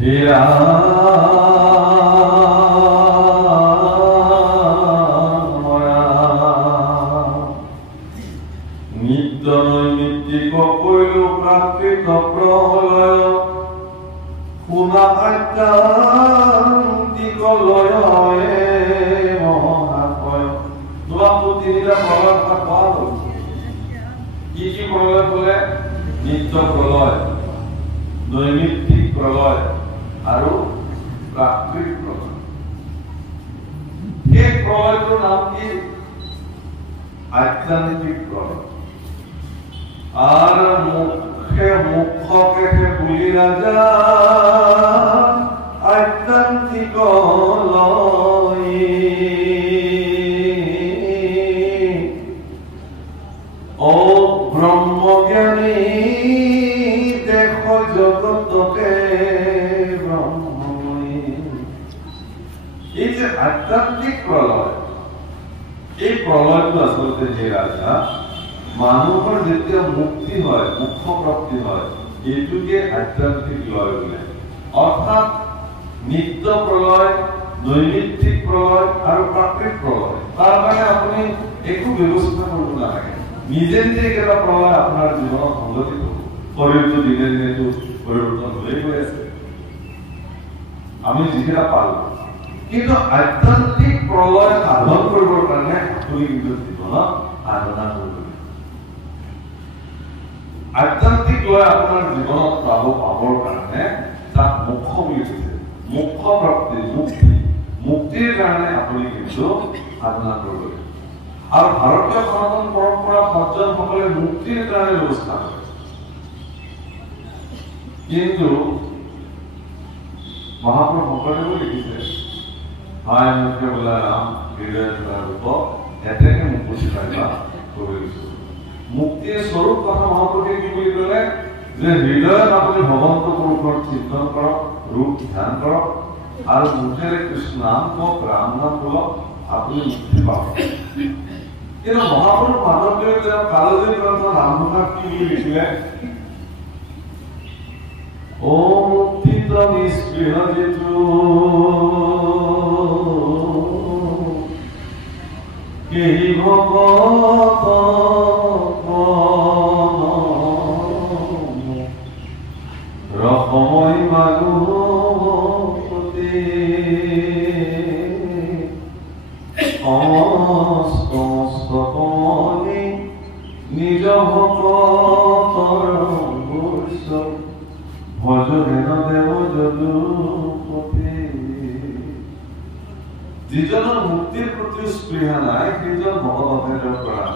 হীৰা প্ৰাকৃত প্ৰলয় শুনা আত্যান্তিক লয় মহাশয়। তোমাকো তিনিটা প্ৰলয় কথা কোৱা হ'ল। কি কি প্ৰলয় বোলে? নিত্য প্ৰলয়, নৈমিত্তিক প্ৰলয় আৰু প্ৰাকৃতিক প্ৰলয়। এই প্ৰলয়টোৰ নাম কি? আত্যান্তিক প্ৰলয়। আর মুখকে বুলি রাজা আত্যান্তিক লয়। ও ব্রহ্মজ্ঞানী দেখ জগতকে ব্রহ্মময়ী। এই যে আধ্যাত্মিক প্রলয়, এই প্রলয়টো আসলে যে রাজা মানুহৰ যেতিয়া মুক্তি হয়, মুখ্য প্ৰাপ্তি হয়, এইটোকে আধ্যাত্মিক লয় বোলে। অৰ্থাৎ নিত্য প্ৰলয়, নৈমিত্তিক প্ৰলয় আৰু প্ৰাকৃতিক প্ৰলয়। তাৰ কাৰণে আপুনি একো ব্যৱস্থা কৰিব নালাগে, নিজে নিজে এটা প্ৰলয় আপোনাৰ জীৱনত সংঘটিত হ'ব। শৰীৰটো দিনে দিনেতো পৰিৱৰ্তন হৈ গৈ আছে, আমি যিকেইটা পালো। কিন্তু আধ্যাত্মিক প্ৰলয় সাধন কৰিবৰ কাৰণে আপুনি কিন্তু জীৱনত সাধনা কৰিব। আধ্যাত্মিক লয় আপোনাৰ জীৱনত পাবৰ কাৰণে তাক মোক্ষ বুলি কৈছে। মোক্ষ প্ৰাপ্তি, মুক্তিৰ কাৰণে আপুনি কিন্তু সাধনা কৰিব লাগিব। আৰু ভাৰতীয় সনাতন পৰম্পৰা সজ্জনসকলে মুক্তিৰ কাৰণে ব্যৱস্থা কৰে। কিন্তু মহাপুৰুষ শংকৰদেৱে লিখিছে, হায় মুখে বোলা ৰাম হৃদয় ৰূপ এতেকে মোক বুজি পাইবা কৰিছো। মুক্তিৰ স্বৰূপ কথা মহাপুৰুষে কি বুলি ক'লে? যে হৃদয়ত আপুনি ভগৱন্ত পুৰুষৰ চিন্তন কৰক, ৰূপ ধ্যান কৰক আৰু মুখেৰে কৃষ্ণ নাম কওক, ৰাম নাম বলক, আপুনি মুক্তি পাব। কিন্তু মহাপুৰুষ মাধৱদেৱে তেওঁ কালজয়ী গ্ৰন্থ নামঘোষাত কি বুলি লিখিলে? ও মুক্তিত নিস্পৃহ যিটো কেহি ভগত ৰসময় মানুপতি সমস্তপনি নিজ ভকতৰ ভজনেন দেৱ যদুপতি। যিজনৰ মুক্তিৰ প্ৰতি স্পৃহা নাই, সেইজন ভগৱতে কৰা।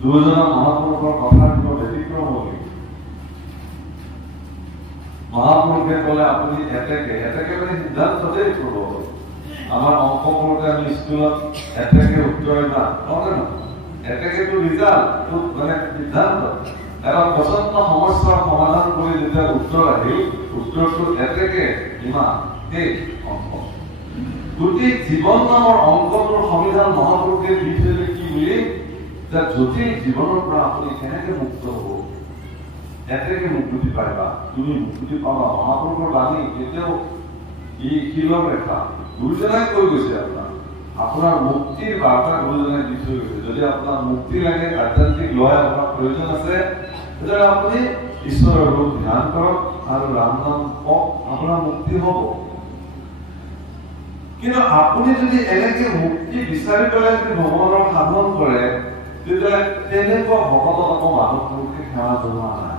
দুজনৰ মহাপুৰুষৰ কথাৰ কিবা ব্যতিক্ৰম হ'ল। মহাপুৰুষে ক'লে আপুনি এতেকে মানে সিদ্ধান্ততেই কৰিব। আমাৰ অংক কৰোঁতে আমি স্কুলত এতেকে উত্তৰ এটা কওঁনে নহয়? এতেকেটো ৰিজাল্ট, মানে সিদ্ধান্ত। এটা পচন্দ সমস্যাৰ সমাধান কৰি যেতিয়া উত্তৰ আহিল, উত্তৰটো এতেকে ইমান সেই অংক। গোটেই জীৱন নামৰ অংকটোৰ সংবিধান মহাপুৰুষে দি থৈলে কি বুলি? যে জটিল জীৱনৰ পৰা আপুনি কেনেকে মুক্ত হ'ব, এতেকে মুক্তি পাইবা, তুমি মুক্তি পাবা। মহাপুৰুষৰ বাণী কেতিয়াও ই শিলৰ ৰেখা। গুৰুজনাই কৈ গৈছে আপোনাৰ মুক্তিৰ বাৰ্তা গুৰুজনাই দি থৈ গৈছে। যদি আপোনাৰ মুক্তি লাগে, আধ্যাত্মিক লয় আপোনাৰ প্ৰয়োজন আছে, তেতিয়াহ'লে আপুনি ঈশ্বৰৰ ৰূপ ধ্যান কৰক আৰু ৰাম নাম কওক, আপোনাৰ মুক্তি হ'ব। কিন্তু আপুনি যদি এনেকে মুক্তি বিচাৰি পেলাই যদি ভগৱানৰ সাধন কৰে, তেতিয়াহ'লে তেনেকুৱা ভকতক আকৌ মাধৱ পুৰুষে সেৱা জনোৱা নাই।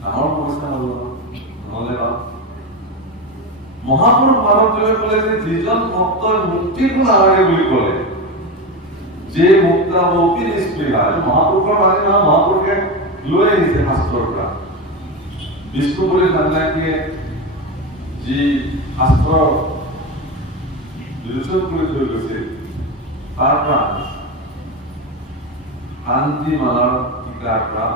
ডাঙৰ সমস্যা হ'ব নহ'লে বা মহাপুৰুষ মাধৱদেৱে ক'লে যে যিজন ভক্তৰ মুক্তিকো নালাগে বুলি ক'লে, যে মুক্তা মৌকি নিস্পৃহা। মহাপুৰুষৰ বাণী নহয়, মহাপুৰুষে লৈ আহিছে শাস্ত্ৰৰ পৰা। বিষ্ণুপুৰী সন্ন্যাসীয়ে যি শাস্ত্ৰ বিৰোচন কৰি থৈ গৈছে, তাৰ পৰা শান্তিমালাৰ টীকাৰ পৰা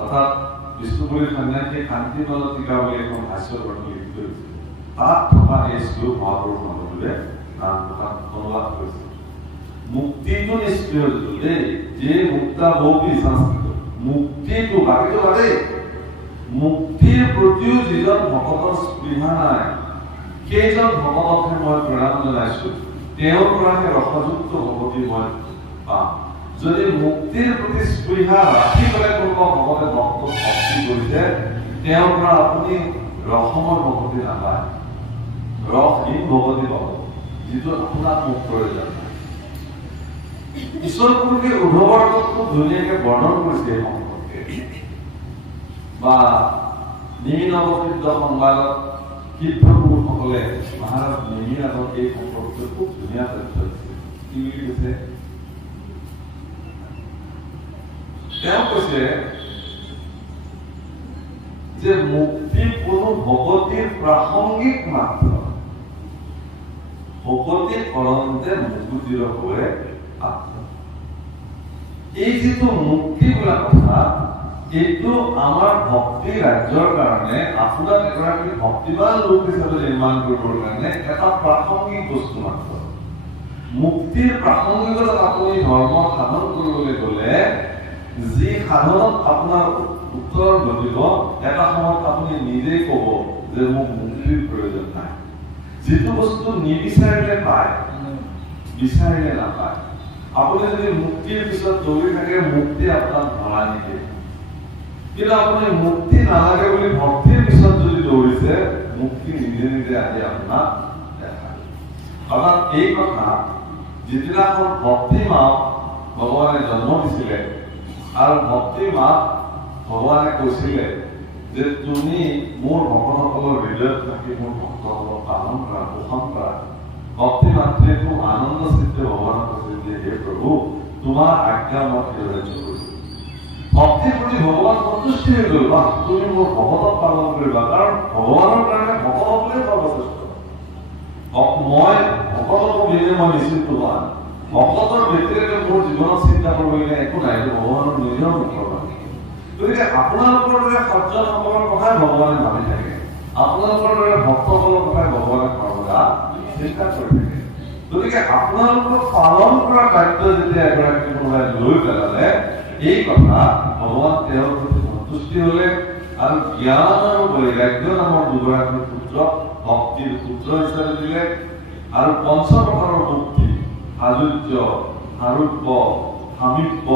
অৰ্থাৎ বিষ্ণুপুৰী সন্ন্যাসীয়ে শান্তিমালা টীকা বুলি এখন ভাষ্যগ্ৰন্থ লিখি থৈছে। তাত থকা এই শ্লোক মহাপুৰুষ মাধৱদেৱে নামঘোষাত অনুবাদ কৰিছে। মুক্তিটো নিষ্ক্ৰিয় যিটো দেই, যে মুক্তা ভৌকি সংস্কৃত মুক্তিটো, বাকীটো বাদেই, মুক্তিৰ প্ৰতিও যিজন ভকতৰ স্পৃহা নাই, সেইজন ভকতকহে মই প্ৰণাম জনাইছো। তেওঁৰ পৰাহে ৰসযুক্ত ভকতি মই পাম। যদি মুক্তিৰ প্ৰতি স্পৃহা ৰাখি পেলাই কোনোবা ভগতে ভক্তক ভক্তি কৰিছে তেওঁৰ পৰা আপুনি ৰসমৰ ভক্তি নাপায় ৰসহীন ভগতি পাব যিটো আপোনাক মোক প্ৰয়োজন ঈশ্বৰ পুৰুষে উদ্ধৱৰ্গক খুব ধুনীয়াকে বৰ্ণন কৰিছে এই সম্পৰ্কে বা নিমি নৱসিদ্ধ সংবাদত সিদ্ধ পুৰুষসকলে মহাৰাজ নিমিৰ আগত এই সম্পৰ্কে খুব ধুনীয়া তথ্য দিছে কি বুলি কৈছে তেওঁ কৈছে যে মুক্তি কোনো ভগতিৰ প্ৰাসংগিক মাত্ৰ ভগতি কৰন্তে মুক্তিৰ হৈ আছে এই যিটো মুক্তি বোলা কথা এইটো আমাৰ ভক্তি ৰাজ্যৰ কাৰণে আপোনাক এগৰাকী ভক্তিবান লোক হিচাপে নিৰ্মাণ কৰিবৰ কাৰণে এটা প্ৰাসংগিক বস্তু মাত্ৰ মুক্তিৰ প্ৰাসংগিকতা আপুনি ধৰ্ম সাধন কৰিবলৈ গ'লে যি সাধনত আপোনাৰ উত্তৰ ঘটিব এটা সময়ত আপুনি নিজেই ক'ব যে মোক মুক্তিৰ প্ৰয়োজন নাই যিটো বস্তু নিবিচাৰিলে পায় বিচাৰিলে নাপায় আপুনি যদি মুক্তিৰ পিছত দৌৰি থাকে মুক্তি আপোনাক ধৰা নিদিয়ে কিন্তু আপুনি মুক্তি নালাগে বুলি ভক্তিৰ পিছত যদি দৌৰিছে মুক্তি নিজে নিজে আহি আপোনাক দেখায় অৰ্থাৎ এই কথা যিদিনাখন ভক্তি মাক ভগৱানে জন্ম দিছিলে আৰু ভক্তি মাক ভগৱানে কৈছিলে যে তুমি মোৰ ভক্তসকলৰ হৃদয়ত থাকি মোৰ ভক্তসকলক পালন কৰা পোষণ কৰা ভক্তি মাতৃয়ে খুব আনন্দ চিত্তে ভগৱানক কৈছিল যে হে প্ৰভু তোমাৰ আজ্ঞা মই শিৰধাৰ্য কৰিছো ভক্তিৰ প্ৰতি ভগৱান সন্তুষ্টি হৈ গ'ল বা তুমি মোৰ ভকতক পালন কৰিবা কাৰণ ভগৱানৰ কাৰণে ভকতসকলেই সৰ্বশ্ৰেষ্ঠ মই ভকতক দিলে মই নিশ্চিত হোৱা ভকতৰ ব্যতিৰেকে মোৰ জীৱনত চিন্তা কৰিবলগীয়া একো নাই এইটো ভগৱানৰ নিজৰ মুখৰ বাণী গতিকে আপোনালোকৰ দৰে সজ্জনসকলৰ কথাই ভগৱানে ভাবি থাকে আপোনালোকৰ দৰে ভক্তসকলৰ কথাই ভগৱানে সৰ্বদা চিন্তা কৰি থাকে গতিকে আপোনালোকক পালন কৰা দায়িত্ব যেতিয়া এগৰাকী কোনোবাই লৈ পেলালে এই কথা ভগৱান তেওঁৰ প্ৰতি সন্তুষ্টি হলে আৰু জ্ঞান আৰু বৈৰাগ্য নামৰ দুগৰাকী পুত্ৰ ভক্তিৰ পুত্ৰ হিচাপে দিলে আৰু পঞ্চ প্ৰকাৰৰ মুক্তি আযুৰ্য আৰোগ্য সামীপ্য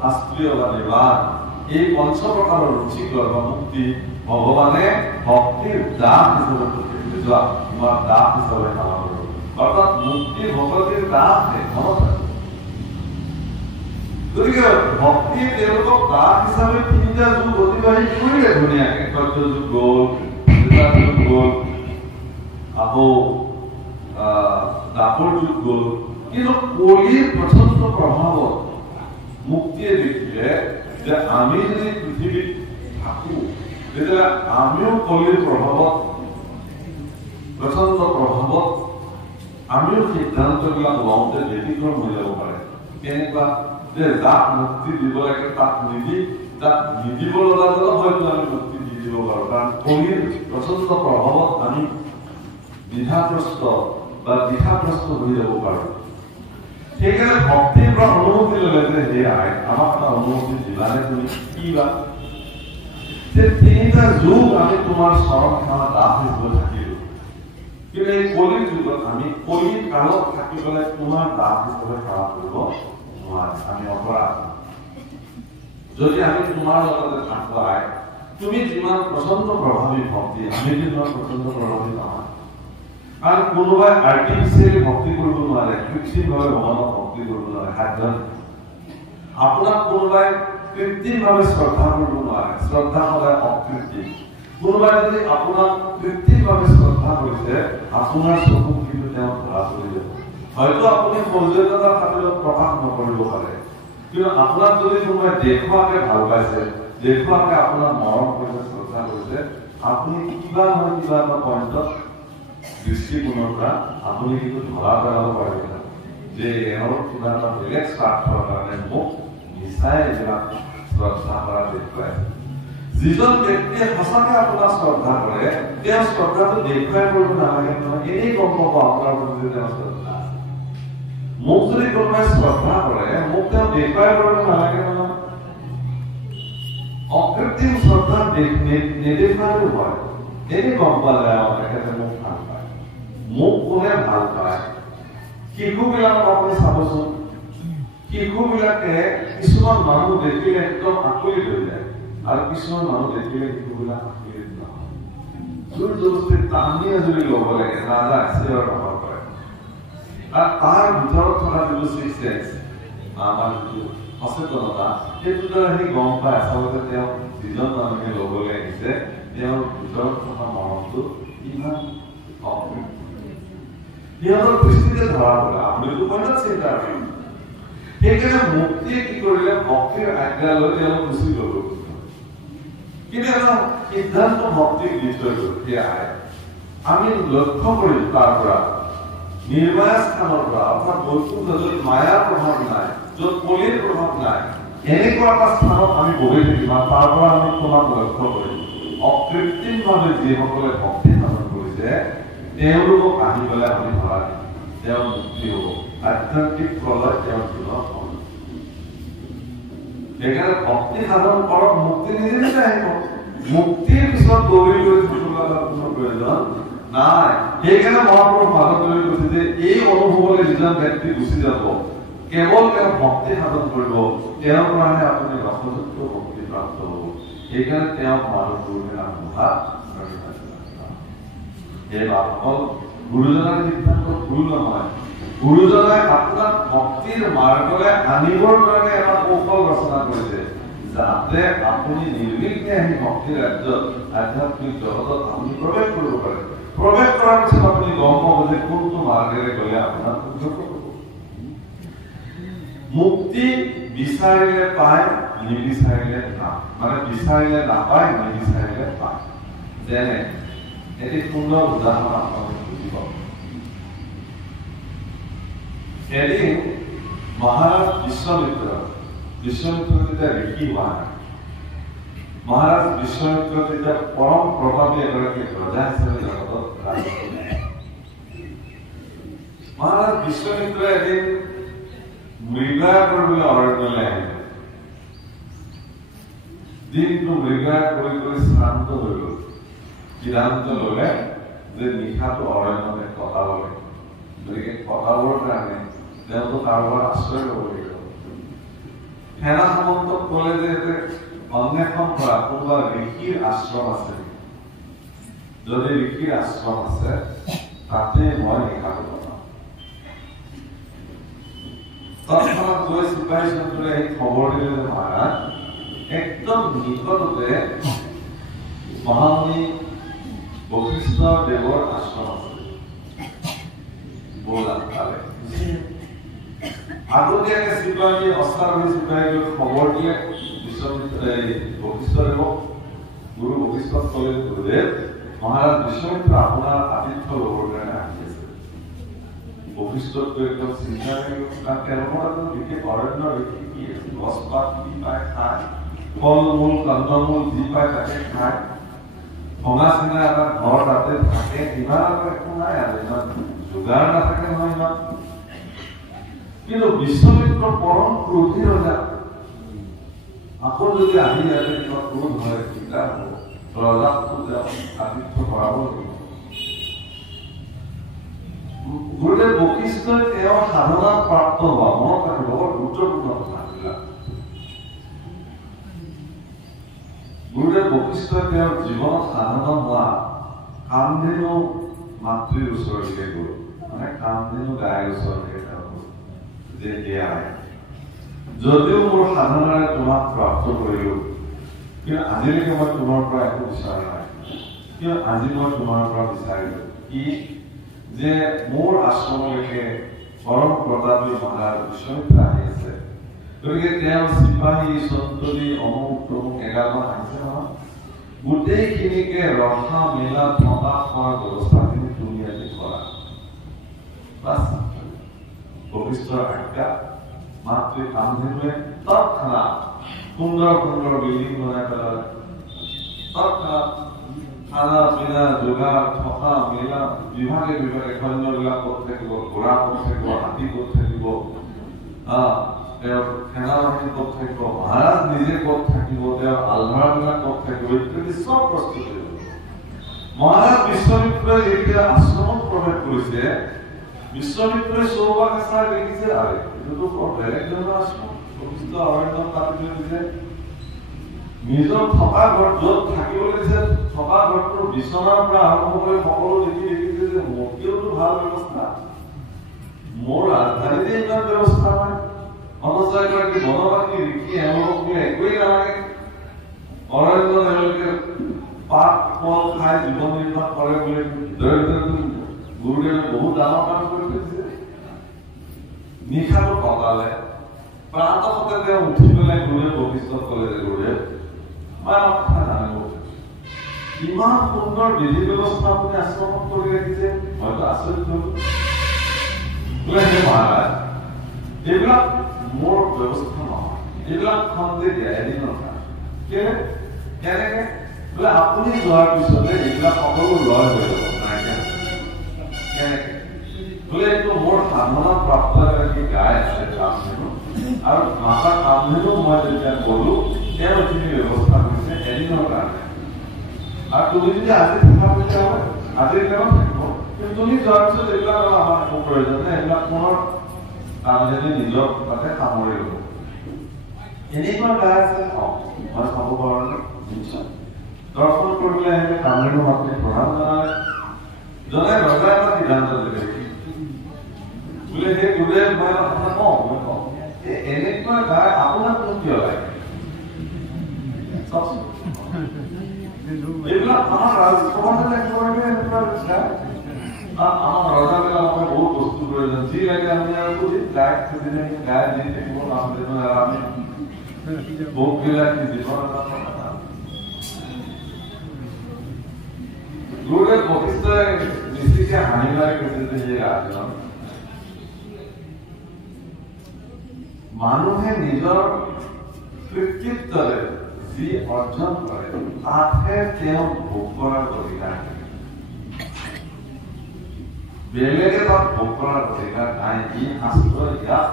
শাস্ত্ৰীয় বা নিবান এই পঞ্চ প্ৰকাৰৰ ৰুচিকৰ বা মুক্তি ভগৱানে ভক্তিৰ দাস হিচাপে প্ৰতিষ্ঠিত যোৱা তোমাৰ দাস হিচাপে নাম কৰিব অৰ্থাৎ মুক্তি ভগৱতীৰ দাস মনত গতিকে ভক্তি তেওঁলোকক দাস হিচাপে তিনিটা যুগ অতিবাহিত কৰিলে ধুনীয়াকে সত্য যুগ গ'ল যুগ গ'ল আকৌ দাপৰ যুগ গ'ল কিন্তু কলিৰ প্ৰচণ্ড প্ৰভাৱত মুক্তিয়ে দেখিলে যে আমি যদি পৃথিৱীত থাকো তেতিয়া আমিও কলিৰ প্ৰভাৱত প্ৰচণ্ড প্ৰভাৱত আমিও সিদ্ধান্তবিলাক লওঁতে ব্যতিক্ৰম হৈ যাব পাৰে কেনেকুৱা যে যাক মুক্তি দিব লাগে তাক নিদিব লগা হয়তো আমি মুক্তি দি দিব পাৰো কাৰণ কলিৰ প্ৰচণ্ড প্ৰভাৱত আমি দ্বিধাগ্ৰস্ত বা দিশাগ্ৰস্ত হৈ যাব পাৰো সেইকাৰণে ভক্তিৰ পৰা অনুমতি ল'লে যে হে আই আমাক এটা অনুমতি দিলানে তুমি কি বা যে তিনিটা যুগ আমি তোমাৰ চৰণ সেৱা দাস হিচাপে থাকিলো কিন্তু এই কলিৰ যুগত আমি কলিৰ কালত থাকি পেলাই তোমাৰ দাস হিচাপে সেৱা কৰিব নোৱাৰো আমি অপৰাধ যদি আমি তোমাৰ লগতে থাকো আই তুমি যিমান প্ৰচণ্ড প্ৰভাৱী ভক্তি আমি যিমান প্ৰচণ্ড প্ৰভাৱী নহয় কাৰণ কোনোবাই আৰ্টিফিচিয়েলি ভক্তি কৰিব নোৱাৰে কৃত্ৰিমভাৱে ভগৱানক ভক্তি কৰিব নোৱাৰে সাধ্য আপোনাক কোনোবাই কৃত্ৰিমভাৱে শ্ৰদ্ধা কৰিব নোৱাৰে শ্ৰদ্ধা সদায় অকৃত্ৰিম কোনোবাই যদি আপোনাক কৃত্ৰিমভাৱে শ্ৰদ্ধা কৰিছে আপোনাৰ চকু কিন্তু তেওঁ ধৰা পৰি যাব হয়তো আপুনি সৌজন্যতাৰ খাতিৰত প্ৰকাশ নকৰিব পাৰে কিন্তু আপোনাক যদি কোনোবাই দেখুৱাকে ভাল পাইছে দেখুৱাকে আপোনাক মৰম কৰিছে শ্ৰদ্ধা কৰিছে আপুনি কিবা নহয় কিবা এটা পইণ্টত দৃষ্টিকোণৰ পৰা আপুনি কিন্তু ধৰা পেলাব পাৰিব যে এওঁৰ কিবা এটা বেলেগ স্বাৰ্থৰ কাৰণে মোক নিচাই এইবিলাক শ্ৰদ্ধা কৰা দেখুৱাইছে যিজন ব্যক্তিয়ে সঁচাকে আপোনাক শ্ৰদ্ধা কৰে তেওঁ শ্ৰদ্ধাটো দেখুৱাই কৰিব নালাগে নহয় এনেই গম পাব আপোনাৰ প্ৰতি তেওঁ শ্ৰদ্ধা আছে মোক যদি কোনোবাই শ্ৰদ্ধা কৰে মোক তেওঁ দেখুৱাই কৰিব নালাগে নহয় অকৃত্ৰিম শ্ৰদ্ধা নেদেখুৱাটো হয় এনেই গম পালে তেখেতে মোক ভাল পায় মোক কোনে ভাল পায় শিশুবিলাকক আপুনি চাবচোন শিশুবিলাকে কিছুমান মানুহ দেখিলে একদম আঁকলি হৈ যায় আৰু কিছুমান মানুহ দেখিলে শিশুবিলাক আঁকলি নহয় জোৰ জবৰদস্তি টানি আজৰি ল'ব লাগে ৰাজা আশীৰ্বাদ পাব পাৰে আৰু তাৰ ভিতৰত থকা যিটো ছিক্স আমাৰ যিটো সচেতনতা সেইটো দ্বাৰা সি গম পায় আচলতে তেওঁ যিজন মানুহে ল'বলৈ আহিছে তেওঁৰ ভিতৰত থকা মনটো ইমান সিহঁতৰ দৃষ্টিতে ধৰা পৰে আপুনিতো মনত চিন্তা কৰিম সেইকাৰণে মুক্তিয়ে কি কৰিলে ভক্তিৰ আজ্ঞা লৈ তেওঁলোক গুচি গ'ল কিন্তু এটা সিদ্ধান্ত ভক্তিক দি থৈ গ'ল সেয়াই আমি লক্ষ্য কৰিম তাৰ পৰা নিৰ্মায়া স্থানৰ পৰা অৰ্থাৎ বৈকুণ্ঠ য'ত মায়াৰ প্ৰভাৱ নাই য'ত কলিৰ প্ৰভাৱ নাই এনেকুৱা এটা স্থানত আমি বহি থাকিম আৰু তাৰ পৰা আমি তোমাক লক্ষ্য কৰিম অকৃত্ৰিমভাৱে যিসকলে ভক্তি সাধন কৰিছে তেওঁলোকক আহি পেলাই আমি ধৰা দিম তেওঁ মুক্তি হ'ব আধ্যাত্মিক প্ৰলয় তেওঁৰ জীৱনত হ'ব সেইকাৰণে ভক্তি সাধন কৰক মুক্তি নিজে নিজে আহিব মুক্তিৰ পিছত দৌৰি গৈ থাকিবলৈ কোনো প্ৰয়োজন নাই সেইকাৰণে মহাপুৰুষ ভাগৱতলৈ কৈছে যে এই অনুভৱলৈ যিজন ব্যক্তি গুচি যাব কেৱল তেওঁ ভক্তি সাধন কৰিব তেওঁৰ পৰাহে আপুনি ৰসযুক্ত ভক্তি প্ৰাপ্ত হ'ব সেইকাৰণে তেওঁক মানুহ গুৰুৱে নাম বুঢ়া এই বাপল গুৰুজনাৰ সিদ্ধান্ত ভুল নহয় গুৰুজনাই আপোনাক ভক্তিৰ মাৰ্গলৈ আনিবৰ কাৰণে এটা কৌশল ৰচনা কৰিছে যাতে আপুনি নিৰ্বিঘ্নে আহি ভক্তিৰ ৰাজ্যত আধ্যাত্মিক জগতত আপুনি প্ৰৱেশ কৰিব পাৰে প্ৰৱেশ কৰাৰ পিছত আপুনি গম পাব যে কোনটো মাৰ্গেৰে গ'লে আপোনাৰ মুক্তি বিচাৰিলে পায় নিবিচাৰিলে না মানে বিচাৰিলে নাপায় নিবিচাৰিলে পায় যেনে এটি সুন্দৰ উদাহৰণ আপোনালোকে বুজি পাব এদিন মহাৰাজ বিশ্বমিত্ৰ যেতিয়া ঋষি হোৱা মহাৰাজ বিশ্বমিত্ৰ যেতিয়া পৰম প্ৰভাৱী এগৰাকী ৰজা হিচাপে জগতত ৰাজ কৰিলে মহাৰাজ বিশ্বমিত্ৰই এদিন মৃগয়া কৰিবলৈ অৰণ্যলৈ আহিলে দিনটো মৃগয়া কৰি কৰি শ্ৰান্ত হৈ গ'ল সিদ্ধান্ত ল'লে যে নিশাটো অৰণ্যতে কটাব লাগে গতিকে কটাবৰ কাৰণে তেওঁতো কাৰোবাৰ আশ্ৰয় ল'ব লাগিব সেনা সামন্তক ক'লে যে অন্বেষণ কৰা কোনোবা ঋষিৰ আশ্ৰম আছে যদি ঋষিৰ আশ্ৰম আছে তাতে মই নিশাটো কটাম তৎক্ষণাৎ গৈ চিপাহী চন্দুৰে এই খবৰ দিলে যে মহাৰাজ একদম নিকটতে মহামুনি বশিষ্ঠ দেৱৰ আশ্ৰম আছে ব'লা তালে আগতীয়াকে চিপাহী অশ্বাৰোহী চিপাহীলৈ খবৰ দিয়ে বশিষ্ঠ দেৱক গুৰু বশিষ্ঠক ক'লে গুৰুদেৱ মহাৰাজ বিশ্বমিত্ৰ আপোনাৰ আতিথ্য ল'বৰ কাৰণে আহি আছে বশিষ্ঠতকৈ একদম চিন্তা কাৰণ তেওঁলোকৰ বিশেষ অৰণ্য ঋষি কি আছে গছ পাত কি পায় খায় ফল মূল কন্দমূল যি পায় তাকে খায় ভঙা চিঙা এটা ঘৰ তাতে থাকে ইমান একো নাই আৰু ইমান যোগাৰ নাথাকে নহয় ইমান কিন্তু বিশ্বমিত্ৰ পৰম ক্ৰোধী ৰজা আকৌ যদি আহি ইয়াতে কিবা ক্ৰোধ হয় চিন্তা হ'ব ৰজাক আতিথ্য কৰাব লাগিব গুৰুদেৱ বশিষ্ঠই তেওঁৰ সাধনাত প্ৰাপ্ত হোৱা মনত ৰাখিব বৰ গুৰুত্বপূৰ্ণ কথাবিলাক গুৰুদেৱ বশিষ্ঠই তেওঁৰ জীৱনত সাধনা হোৱা কামধেনু মাতৃৰ ওচৰলৈকে গ'ল মানে কামধেনু গায়ৰ ওচৰলৈকে যে এয়াই যদিও মোৰ সাধনাৰে তোমাক প্ৰাপ্ত কৰিলো কিন্তু আজিলৈকে মই তোমাৰ পৰা একো বিচৰা নাই কিন্তু আজি মই তোমাৰ পৰা বিচাৰিলো কি যে মোৰ আশ্ৰমলৈকে পৰম প্ৰতাপী মহাৰাজ বিশ্বমিত্ৰ আহি আছে গতিকে তেওঁৰ চিপাহী সন্ততি অমুক তমুক এগালমান আহিছে নহয় গোটেইখিনিকে ৰখা মেলা থকা খোৱাৰ ব্যৱস্থাখিনি তুমি আজি কৰা বাছ বশিষ্ঠৰ আজ্ঞা মাতৃ কামধেনুৱে তৎক্ষণাৎ সুন্দৰ সুন্দৰ বিল্ডিং বনাই পেলালে তৎক্ষণাৎ খানা পিনা যোগাৰ থকা মেলা বিভাগে বিভাগে সৈন্যবিলাক ক'ত থাকিব ঘোঁৰা ক'ত থাকিব হাতী ক'ত থাকিব তেওঁৰ সেনাবাহিনী ক'ত থাকিব মহাৰাজ নিজে ক'ত থাকিব তেওঁৰ আলভাৰবিলাক ক'ত থাকিব ইত্যাদি চব প্ৰস্তুত হৈ গ'ল মহাৰাজ বিশ্বমিত্ৰই যেতিয়া আশ্ৰমত প্ৰৱেশ কৰিছে বিশ্বমিত্ৰই চৌপাশে চাই দেখিছে আৰে এইটোতো বৰ বেলেগ ধৰণৰ আশ্ৰম বশিষ্ঠ অৰণ্য কাটি দিছে নিজৰ থকা ঘৰ য'ত থাকিবলৈ দিছে থকা ঘৰটোৰ বিচনাৰ পৰা আৰম্ভ কৰি সকলো দেখিছে যে মোতকেওতো ভাল ব্যৱস্থা মোৰ ৰাজধানীতে ইমান ব্যৱস্থা নাই অথচ এগৰাকী বনবাসী ঋষি এওঁলোকে একোৱেই নালাগে অৰণ্য তেওঁলোকে পাত ফল খাই জীৱন নিৰ্বাহ কৰে বুলি ভিতৰে ভিতৰে গুৰুদেৱে বহুত ডাঙৰ কাম কৰি দিছে নিশাটো কটালে প্ৰাতঃতে তেওঁ উঠি পেলাই গুৰুদেৱ বশিষ্ঠত ক'লে যে গুৰুদেৱ মই কথা জানিব ইমান সুন্দৰ বিধি ব্যৱস্থা আপুনি আশ্ৰমত কৰি ৰাখিছে হয়তো আচৰিত হলো বোলে হে মহাৰাজ এইবিলাক মোৰ ব্যৱস্থা নহয় এইবিলাক খন্তে দিয়াই দিন নহয় কেনেকে বোলে আপুনি যোৱাৰ পিছতে এইবিলাক সকলো লয় হৈ যাব কেনেকে বোলে এইটো মোৰ সাধনাত প্ৰাপ্ত এগৰাকী গাই আছে কামধেনু আৰু মাতা কামধেনু মই যেতিয়া গলো তেওঁ এইখিনি ব্যৱস্থা কৰিছে এদিনৰ কাৰণে আৰু তুমি যদি আজি থকা তেতিয়াহ'লে আজিৰ দিনত থাকিব কিন্তু তুমি যোৱাৰ পিছত এইবিলাক আমাৰ একো প্ৰয়োজন নাই এইবিলাক পুনৰ কামধেনু নিজৰ তাতে সামৰি ল'ব এনেকুৱা গাই আছে মই চাব পাৰোঁ নিশ্চয় দৰ্শন কৰিবলৈ আহিলে কামধেনু আপুনি প্ৰণাম জনালে ৰজাই এটা সিদ্ধান্ত দিলে বোলে সেই গুৰুদেৱ মই কথা কওঁ এনেকুৱা গাই আপোনাক কিয় লাগে এইবিলাক আমাৰ ৰাজসভাতে একেবাৰে এনেকুৱা আমাৰ ৰজাবিলাক আমাৰ বহুত বস্তু প্ৰয়োজন যি লাগে আমি আৰু গাই খুজিলে গাই দি থাকিব আমি বহুতবিলাক জীৱন গুৰুদেৱ বশিষ্ঠই বেছিকে হাঁহি মাৰি কৈছিল যে সেই ৰাজজন মানুহে নিজৰ কৃতিত্বৰে যি অৰ্জন কৰে তাতহে তেওঁ ভোগ কৰাৰ অধিকাৰ বেলেগে তাত ভোগ কৰাৰ অধিকাৰ নাই ই শাস্ত্ৰ ইয়াত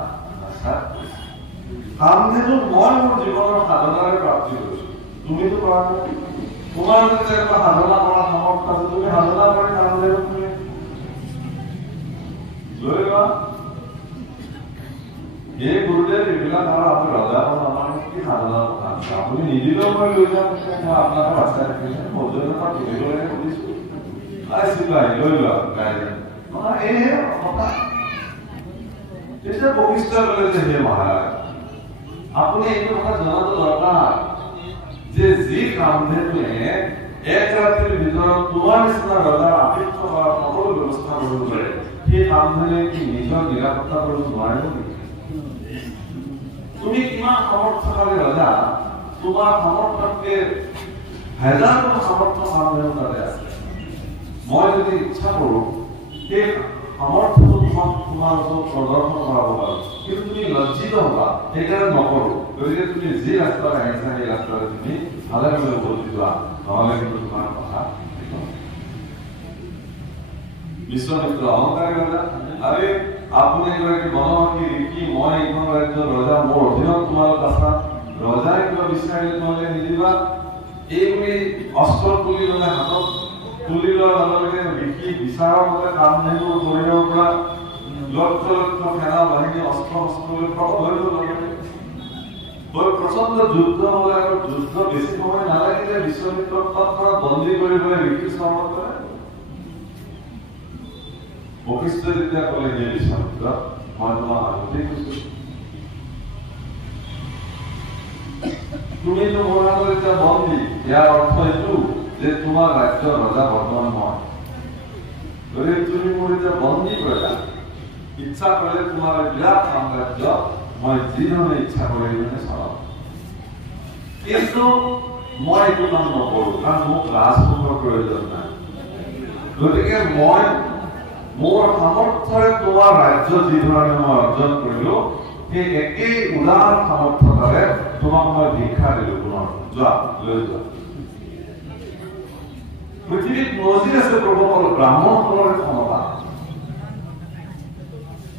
কামধেনু মই মোৰ জীৱনৰ সাধনাৰে প্ৰাপ্তি কৰিছো তুমিতো কৰা নাই তোমাৰ যদি এটা সাধনা কৰা সামৰ্থ্য আছে তুমি সাধনা কৰি কামধেনু তুমি লৈ লোৱা এই গুৰুদেৱ এইবিলাক আৰু আপুনি ৰজা আমাৰ কি সাধনা কথা আপুনি নিদিলেও মই লৈ যাম মই আপোনাক ৰাস্তাই ৰাখিছো মজুৰি পৰা তুলিবলৈ সুধিছো চিলাই লৈ লোৱা গাইডেন তেতিয়া বশিষ্ঠই ক'লে যে হে মহাৰাজ আপুনি এইটো কথা জনাটো দৰকাৰ যে যি কামধেনুৱে এক ৰাতিৰ ভিতৰত তোমাৰ নিচিনা ৰজাৰ আতিথ্য কৰাৰ সকলো ব্যৱস্থা কৰিব পাৰে সেই কামধেনুৱে কি নিজৰ নিৰাপত্তা কৰিব নোৱাৰিব নেকি তুমি কিমান সামৰ্থ্যশালী ৰজা তোমাৰ সামৰ্থ্যতকে হাজাৰ সামৰ্থ্য কামধেনু তাতে আছে মই যদি ইচ্ছা কৰো সেই সামৰ্থ্যটো তোমাৰ ওচৰত প্ৰদৰ্শন কৰাব পাৰো কিন্তু তুমি লজ্জিত হবা সেইকাৰণে নকৰো গতিকে তুমি যি ৰাস্তাৰে আহিছা সেই ৰাস্তাৰে তুমি ভালে ভালে উভতি যোৱা নহ'লে কিন্তু তোমাৰ কথা বিশ্বমিত্ৰ অহংকাৰী ৰজা আৰে আপুনি এগৰাকী বনবাসী ঋষি মই এইখন ৰাজ্যৰ ৰজা মোৰ অধীনত তোমালোক আছা ৰজাই কিবা বিচাৰিলে তোমালোকে নিদিবা এই বুলি অস্ত্ৰ তুলি ল'লে হাতত তুলি লোৱাৰ লগে লগে ঋষি বিচাৰৰ মতে কামধেনুৰ শৰীৰৰ পৰা লক্ষ লক্ষ সেনা বাহিনী অস্ত্ৰ শস্ত্ৰলৈ প্ৰকট হৈ গ'ল প্ৰচণ্ড যুদ্ধ হ'লে আৰু যুদ্ধ বেছি সময় নালাগিলে বিশ্বমিত্ৰক তৎক্ষণাৎ বন্দী কৰিবলৈ ঋষি স্মৰণ কৰে বশিষ্ঠ যেতিয়া ক'লে হে বিশ্বমিত্ৰ মই তোমাক আগতেই কৈছো তুমিতো মোৰ হাতত এতিয়া বন্দী ইয়াৰ অৰ্থ এইটো যে তোমাৰ ৰাজ্যৰ ৰজা বৰ্তমান মই গতিকে তুমি মোৰ এতিয়া বন্দী কৰিলা ইচ্ছা কৰিলে তোমাৰ বিৰাট সাম্ৰাজ্য মই যি ধৰণে ইচ্ছা কৰি চলাম কিন্তু মই এইটো কাম নকৰো কাৰণ মোক ৰাজভোগৰ প্ৰয়োজন নাই গতিকে মই মোৰ সামৰ্থ্যৰে তোমাৰ ৰাজ্য যি ধৰণে মই অৰ্জন কৰিলো সেই একেই উদাৰ সামৰ্থ্যৰে তোমাক মই ভিক্ষা দিলো পুনৰ যোৱা লৈ যোৱা পৃথিৱীত মজিদ আছে প্ৰভুসকল ব্ৰাহ্মণসকলৰ ক্ষমতা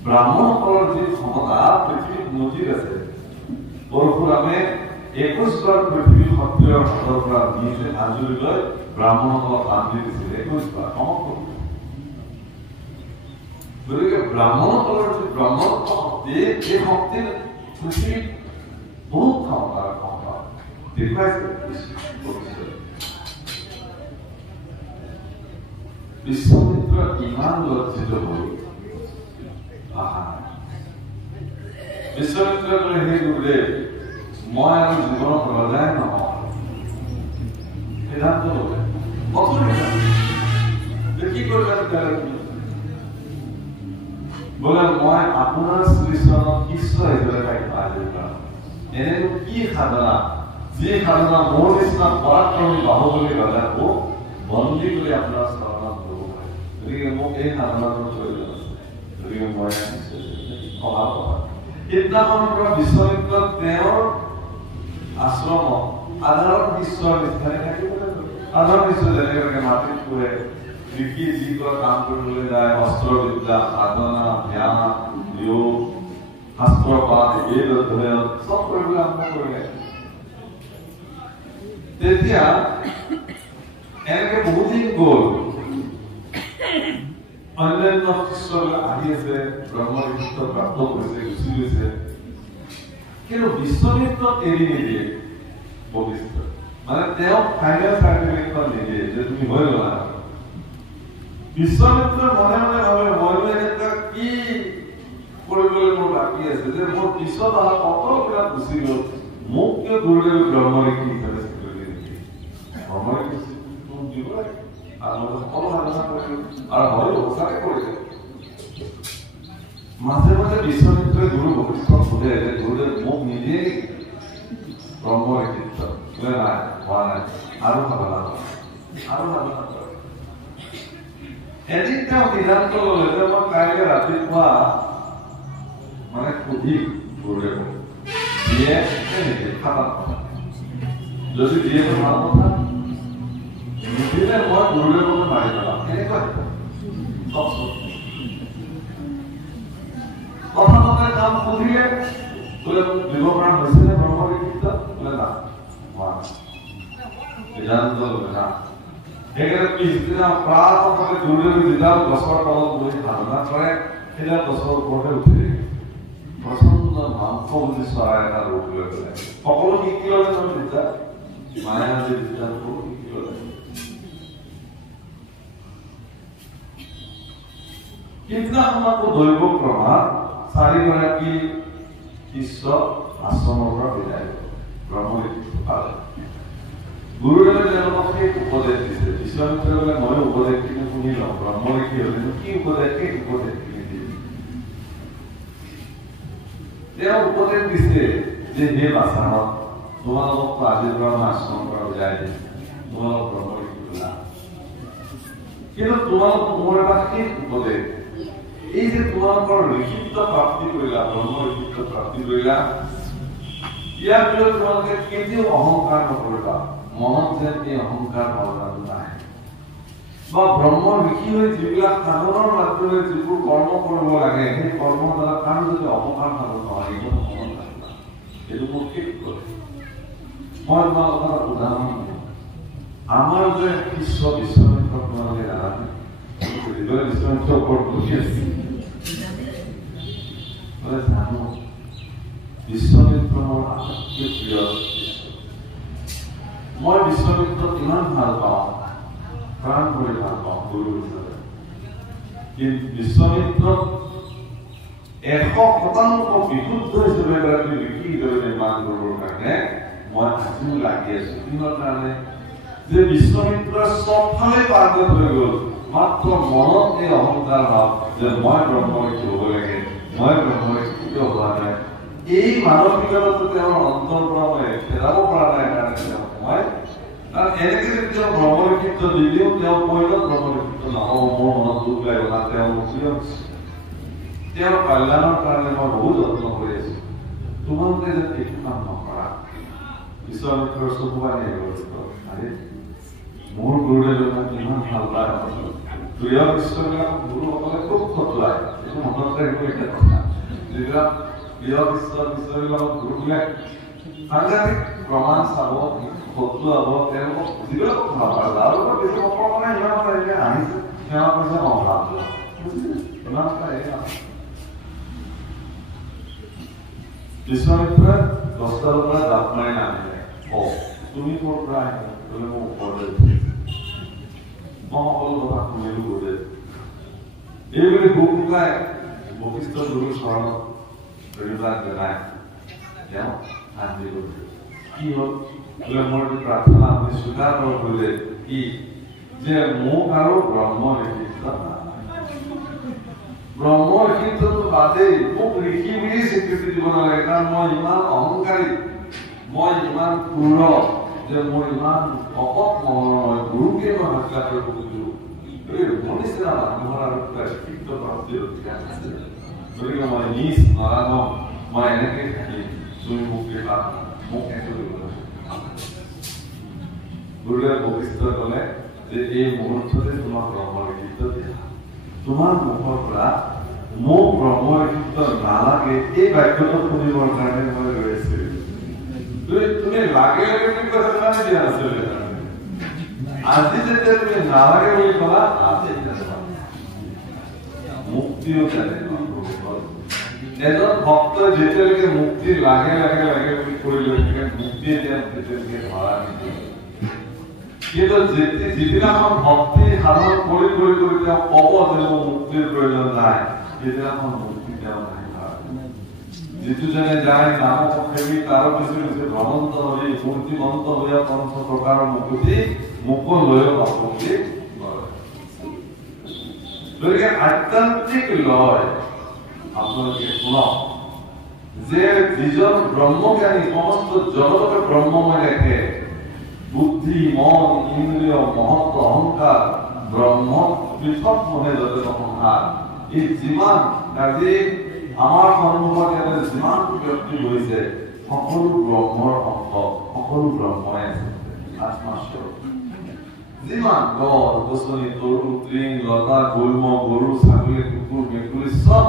ব্ৰাহ্মণসকলৰ যি ক্ষমতা পৃথিৱীত মজিদ আছে পৰশুৰামে 21বাৰ পৃথিৱীৰ সক্ৰিয় হাতৰ পৰা নিজে আঁজুৰি লৈ ব্ৰাহ্মণসকলক বান্ধি দিছিলে 21বাৰ সমগ্ৰ গতিকে ব্ৰাহ্মণসকলৰ যি ব্ৰহ্মত্ব এই শক্তিৰ পৃথিৱীত বহুত ক্ষমতা দেখুৱাইছে বিশ্বমিত্ৰ ইমান লজ্জিত হ'ল বিশ্বমিত্ৰই ক'লে হে গুৰুদেৱ মই আৰু জীৱনত ৰজাই নহওঁ সিদ্ধান্ত ল'লে কি কৰিলে বোলে মই আপোনাৰ শ্ৰীচৰণত ঈশ্বৰ হিচাপে থাকিম আজিৰ পৰা এনেটো কি সাধনা যি সাধনা মোৰ নিচিনা পৰাক্ৰমী বাহুবলী ৰজাকো বন্দী কৰি আপোনাৰ চৰণত ল'ব পাৰে গতিকে মোক এই সাধনাটোৰ প্ৰয়োজন আছে গতিকে মই সভা কৰা সিদিনাখনৰ পৰা বিশ্বমিত্ৰ তেওঁৰ আশ্ৰমত সাধাৰণ ঈশ্বৰৰ নিষ্ঠাৰে থাকিবলৈ সাধাৰণ ঈশ্বৰ যেনেকৈ মাটিত পৰে কৃষি যি কাম কৰিবলৈ যায় অস্ত্ৰবিদ্যা সাধনা ধ্যান যোগ শাস্ত্ৰপাঠ বেদ অধ্যয়ন চব কৰিবলৈ আৰম্ভ কৰিলে তেতিয়া এনেকে বহুদিন গ'ল অন্যান্য শিষ্যবিলাক আহি আছে ব্ৰহ্মবিদ্য প্ৰাপ্ত কৰিছে গুচি গৈছে কিন্তু বিশ্বমিত্ৰক এৰি নিদিয়ে বশিষ্ঠ মানে তেওঁক ফাইনেল চাৰ্টিফিকেটখন নিদিয়ে যে তুমি হৈ গ'লা বিশ্বমিত্ৰ মনে মনে ভাবে মইনো এনেকুৱা কি কৰিবলৈ মোৰ বাকী আছে যে মোৰ পিছত অহা সকলোবিলাক গুচি গ'ল মোক কিয় গুৰুদেৱ ব্ৰহ্মঋষি হিচাপে স্বীকৃতি নিদিয়ে ব্ৰহ্মঋষি দিব লাগে আৰু মই সকলো সাধনা কৰিলো আৰু হয়তো সঁচাকে কৰিলে মাজে মাজে বিশ্বমিত্ৰই গুৰু বশিষ্ঠক সোধে যে গুৰুদেৱ মোক নিদিয়ে ব্ৰহ্মঋষিত্ব বোলে নাই হোৱা নাই আৰু সাধনা কৰে এদিন তেওঁ সিদ্ধান্ত ল'লে যে মই কাইলৈ ৰাতিপুৱা মানে সুধিম গুৰুদেৱক দিয়ে নিদিয়ে খাতা যদি দিয়ে তো ভাল কথা নিদিলে মই গুৰুদেৱক মাৰি পেলাম এনেকুৱা প্ৰথমতে কাম সুধিলে বোলে মোক দিব পৰা হৈছেনে ব্ৰহ্মঋষিত্ব বোলে না সিদ্ধান্ত ল'লে না সেইকাৰণে পিছদিনা প্ৰাতঃকালে গুৰুদেৱে যিডাল গছৰ তলত বহি সাধনা কৰে সেইডাল গছৰ ওপৰতে উঠি প্ৰচণ্ড মাংসভোজী চৰাই এটা ৰূপ লৈ পেলাই সকলো শিকি ল'লে নহয় বিদ্যা মায়াজী বিদ্যা সকলো শিকি ল'লে সিদিনাখন আকৌ দৈৱ ক্ৰমা 4 গৰাকী শিষ্য আশ্ৰমৰ পৰা বিদায় ব্ৰহ্মঋষি পালে গুৰুদেৱে তেওঁলোকক সেই উপদেশ দিছে বিশ্বমিত্ৰই বোলে মই উপদেশখিনি শুনি লওঁ ব্ৰহ্মঋষি হ'লেনো কি উপদেশ সেই উপদেশখিনি দিয়ে তেওঁ উপদেশ দিছে যে হে বাচানত তোমালোকতো আজিৰ পৰা মই আশ্ৰমৰ পৰা উলিয়াই দিম তোমালোক ব্ৰহ্মঋষি বোলা কিন্তু তোমালোক মোৰ এটা শেষ উপদেশ এই যে তোমালোকৰ ঋষিত্ব প্ৰাপ্তি কৰিলা ব্ৰহ্মঋষিত্ব প্ৰাপ্তি কৰিলা ইয়াৰ ভিতৰত তোমালোকে কেতিয়াও অহংকাৰ নকৰিবা মনত যেন এই অহংকাৰ ভাৱনাটো নাহে বা ব্ৰহ্ম ঋষি হৈ যিবিলাক সাধনৰ মাধ্যমে যিবোৰ কৰ্ম কৰিব লাগে সেই কৰ্মৰ দ্বাৰা কাৰো যদি অপকাৰ সাধন নহয় এইটো মনত ৰাখিবা এইটো মোৰ শেষ কৰে মই তোমালোকৰ এটা উদাহৰণ দিওঁ আমাৰ যে শিষ্য বিশ্বমিত্ৰ তোমালোকে নাজানে বিশ্বমিত্ৰৰ ওপৰত বহি আছে বোলে জানো বিশ্বমিত্ৰ মোৰ আটাইতকৈ প্ৰিয় মই বিশ্বমিত্ৰক ইমান ভাল পাওঁ প্ৰাণ কৰি ভাল পাওঁ গুৰু হিচাপে কিন্তু বিশ্বমিত্ৰক 100% বিশুদ্ধ হিচাপে এগৰাকী ঋষি হিচাপে নিৰ্মাণ কৰিবৰ কাৰণে মই আজিও লাগি আছো কিহৰ কাৰণে যে বিশ্বমিত্ৰৰ চবফালে পাৰ্গত হৈ গ'ল মাত্ৰ মনত এই অহংকাৰ ভাৱ যে মই ব্ৰহ্মঋষি হ'ব লাগে মই ব্ৰহ্মঋষি কেতিয়াও হোৱা নাই এই মানসিকতাটো তেওঁৰ অন্তৰ পৰা মই খেদাব পৰা নাই কাৰণে মই কাৰণ এনেকে যদি তেওঁ ব্ৰহ্মঋষিত্ব দিলেও তেওঁ পৰিণত ব্ৰহ্মঋষিত্ব নহ'ব মোৰ মনত দুখ লাগিব কাৰণ তেওঁ মুছলিম তেওঁৰ কল্যাণৰ কাৰণে মই বহুত যত্ন কৰি আছো তোমালোকে যে এইটো কাম নকৰা বিশ্বমিত্ৰৰ চকু পানী আহিব মোৰ গুৰুদেৱে মোক ইমান ভাল পায় প্ৰিয় শিষ্যবিলাক গুৰুসকলে খুব খটুৱায় এইটো মনত ৰাখিব এটা কথা যিবিলাক প্ৰিয় শিষ্যবিলাকক গুৰুবিলাক সাংঘাতিক প্ৰমাণ চাব খটুৱাব তেওঁলোকক যিবিলাক কথা পায় যাৰ লগত বেছি অকণমান ইমান পাৰিলে আহিছে সেৱা কৰিছে অভাৱ ইমান পাৰে বিশ্বামিত্ৰই গছডালৰ পৰা জাপ মাৰি নামিলে তুমি ক'ৰ পৰা আহিলা বোলে মই ওপৰলৈ মই সকলো কথা শুনিলো বোলে এইবুলি বুক লুকাই বশিষ্ঠ গুৰুৰ চৰণত ধন্যবাদ জনাই তেওঁ শান্তি কৰিলে কি হ'ল বোলে মোৰ এটি প্ৰাৰ্থনা আপুনি স্বীকাৰ কৰক বোলে কি যে মোক আৰু ব্ৰহ্ম লিখিত ব্ৰহ্ম লিখিতটো বাদেই মোক ঋষি বুলি স্বীকৃতি দিব নালাগে কাৰণ মই ইমান অহংকাৰী মই ইমান ক্ৰূৰ যে মোৰ ইমান অকপ মনৰ গুৰুকে মই হত্যা কৰিব খুজিছো মোৰ নিচিনা মানুহৰ আৰু শিক্ষিত প্ৰাপ্তিৰ অধিকাৰ আছে গতিকে মই নিজ নাজানো মই এনেকে থাকিম তুমি মোক দিবা মোক একো দিব গুৰুদেৱ বশিষ্ঠই ক'লে যে এই মুহূৰ্ততে তোমাক ব্ৰহ্ম লিখিত দিয়া তোমাৰ মুখৰ পৰা মোক ব্ৰহ্ম লিখিত নালাগে এই বাক্যটো শুনিবৰ কাৰণে মই ৰৈ আছিলো তুমি লাগে লাগে বুলি কথা কাৰণে দিয়া নাছিলে আজি যেতিয়া তুমি নালাগে বুলি ক'লা আজি মুক্তিও তেনেকুৱা এজন ভক্তই যেতিয়ালৈকে মুক্তি লাগে লাগে লাগে বুলি কৰি লৈ থাকে মুক্তি তেতিয়ালৈকে ধৰা নিদিয়ে কিন্তু যিদিনাখন ভক্তি সাধন কৰি কৰি কৰি তেওঁ ক'ব যে মোৰ মুক্তিৰ প্ৰয়োজন নাই সেইদিনাখন মুক্তি তেওঁ নাই যিটো জনে যায় নামক সেৱী তাৰ পিছে পিছে ভ্ৰমন্ত হৈ মূৰ্তিমন্ত হৈ পঞ্চ প্ৰকাৰৰ মুকুতি মুকলৈও আপুনি গতিকে আধ্যাত্মিক লয় আপোনালোকে শুনক যে যিজন ব্ৰহ্মজ্ঞানী সমস্ত জগতকে ব্ৰহ্মময় দেখে বুদ্ধি মন ইন্দ্ৰিয় মহত্ব অহংকাৰ ব্ৰহ্ম পৃথক মনে যতে সংসাৰ এই যিমান আজি আমাৰ সন্মুখত ইয়াতে যিমানটো ব্যক্তি হৈছে সকলো ব্ৰহ্মৰ অংশ সকলো ব্ৰহ্মই আছে আত্মাস্বৰূপ যিমান গছ গছনি তৰু তৃণ লতা গুল্ম গৰু ছাগলী কুকুৰ মেকুৰী চব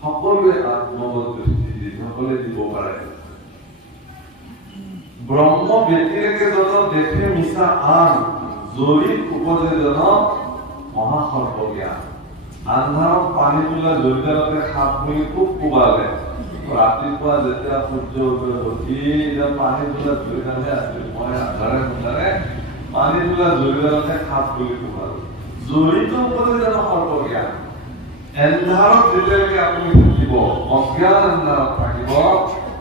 সকলোৱে আত্মগত দৃষ্টি যিসকলে দিব পাৰে ব্ৰহ্ম ব্যতিৰেকে যত দেখে মিছা আন জৰিত উপজে জন মহাসৰ্প জ্ঞান আন্ধাৰত পানী তোলা জৰিদাৰতে সাপ বুলি খুব কোবালে ৰাতিপুৱা যেতিয়া সূৰ্য উঠি পানী তোলা জৰিদাৰহে আছিল মই আন্ধাৰে মুন্ধাৰে পানী তোলা জৰিদাৰতে সাপ বুলি কোবালো জৰিত উপজে জন সৰ্প জ্ঞান এন্ধাৰত যেতিয়ালৈকে আপুনি থাকিব অজ্ঞান এন্ধাৰত থাকিব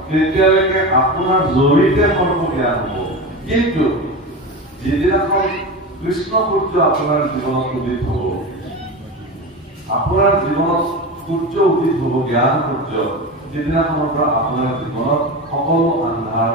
তেতিয়ালৈকে আপোনাৰ জৰিতে সৰ্প জ্ঞান হ'ব কিন্তু যিদিনাখন কৃষ্ণ সূৰ্য আপোনাৰ জীৱনত উদিত হ'ব আপোনাৰ জীৱনত সূৰ্য উদিত হ'ব জ্ঞান সূৰ্য সেইদিনাখনৰ পৰা আপোনাৰ জীৱনত সকলো আন্ধাৰ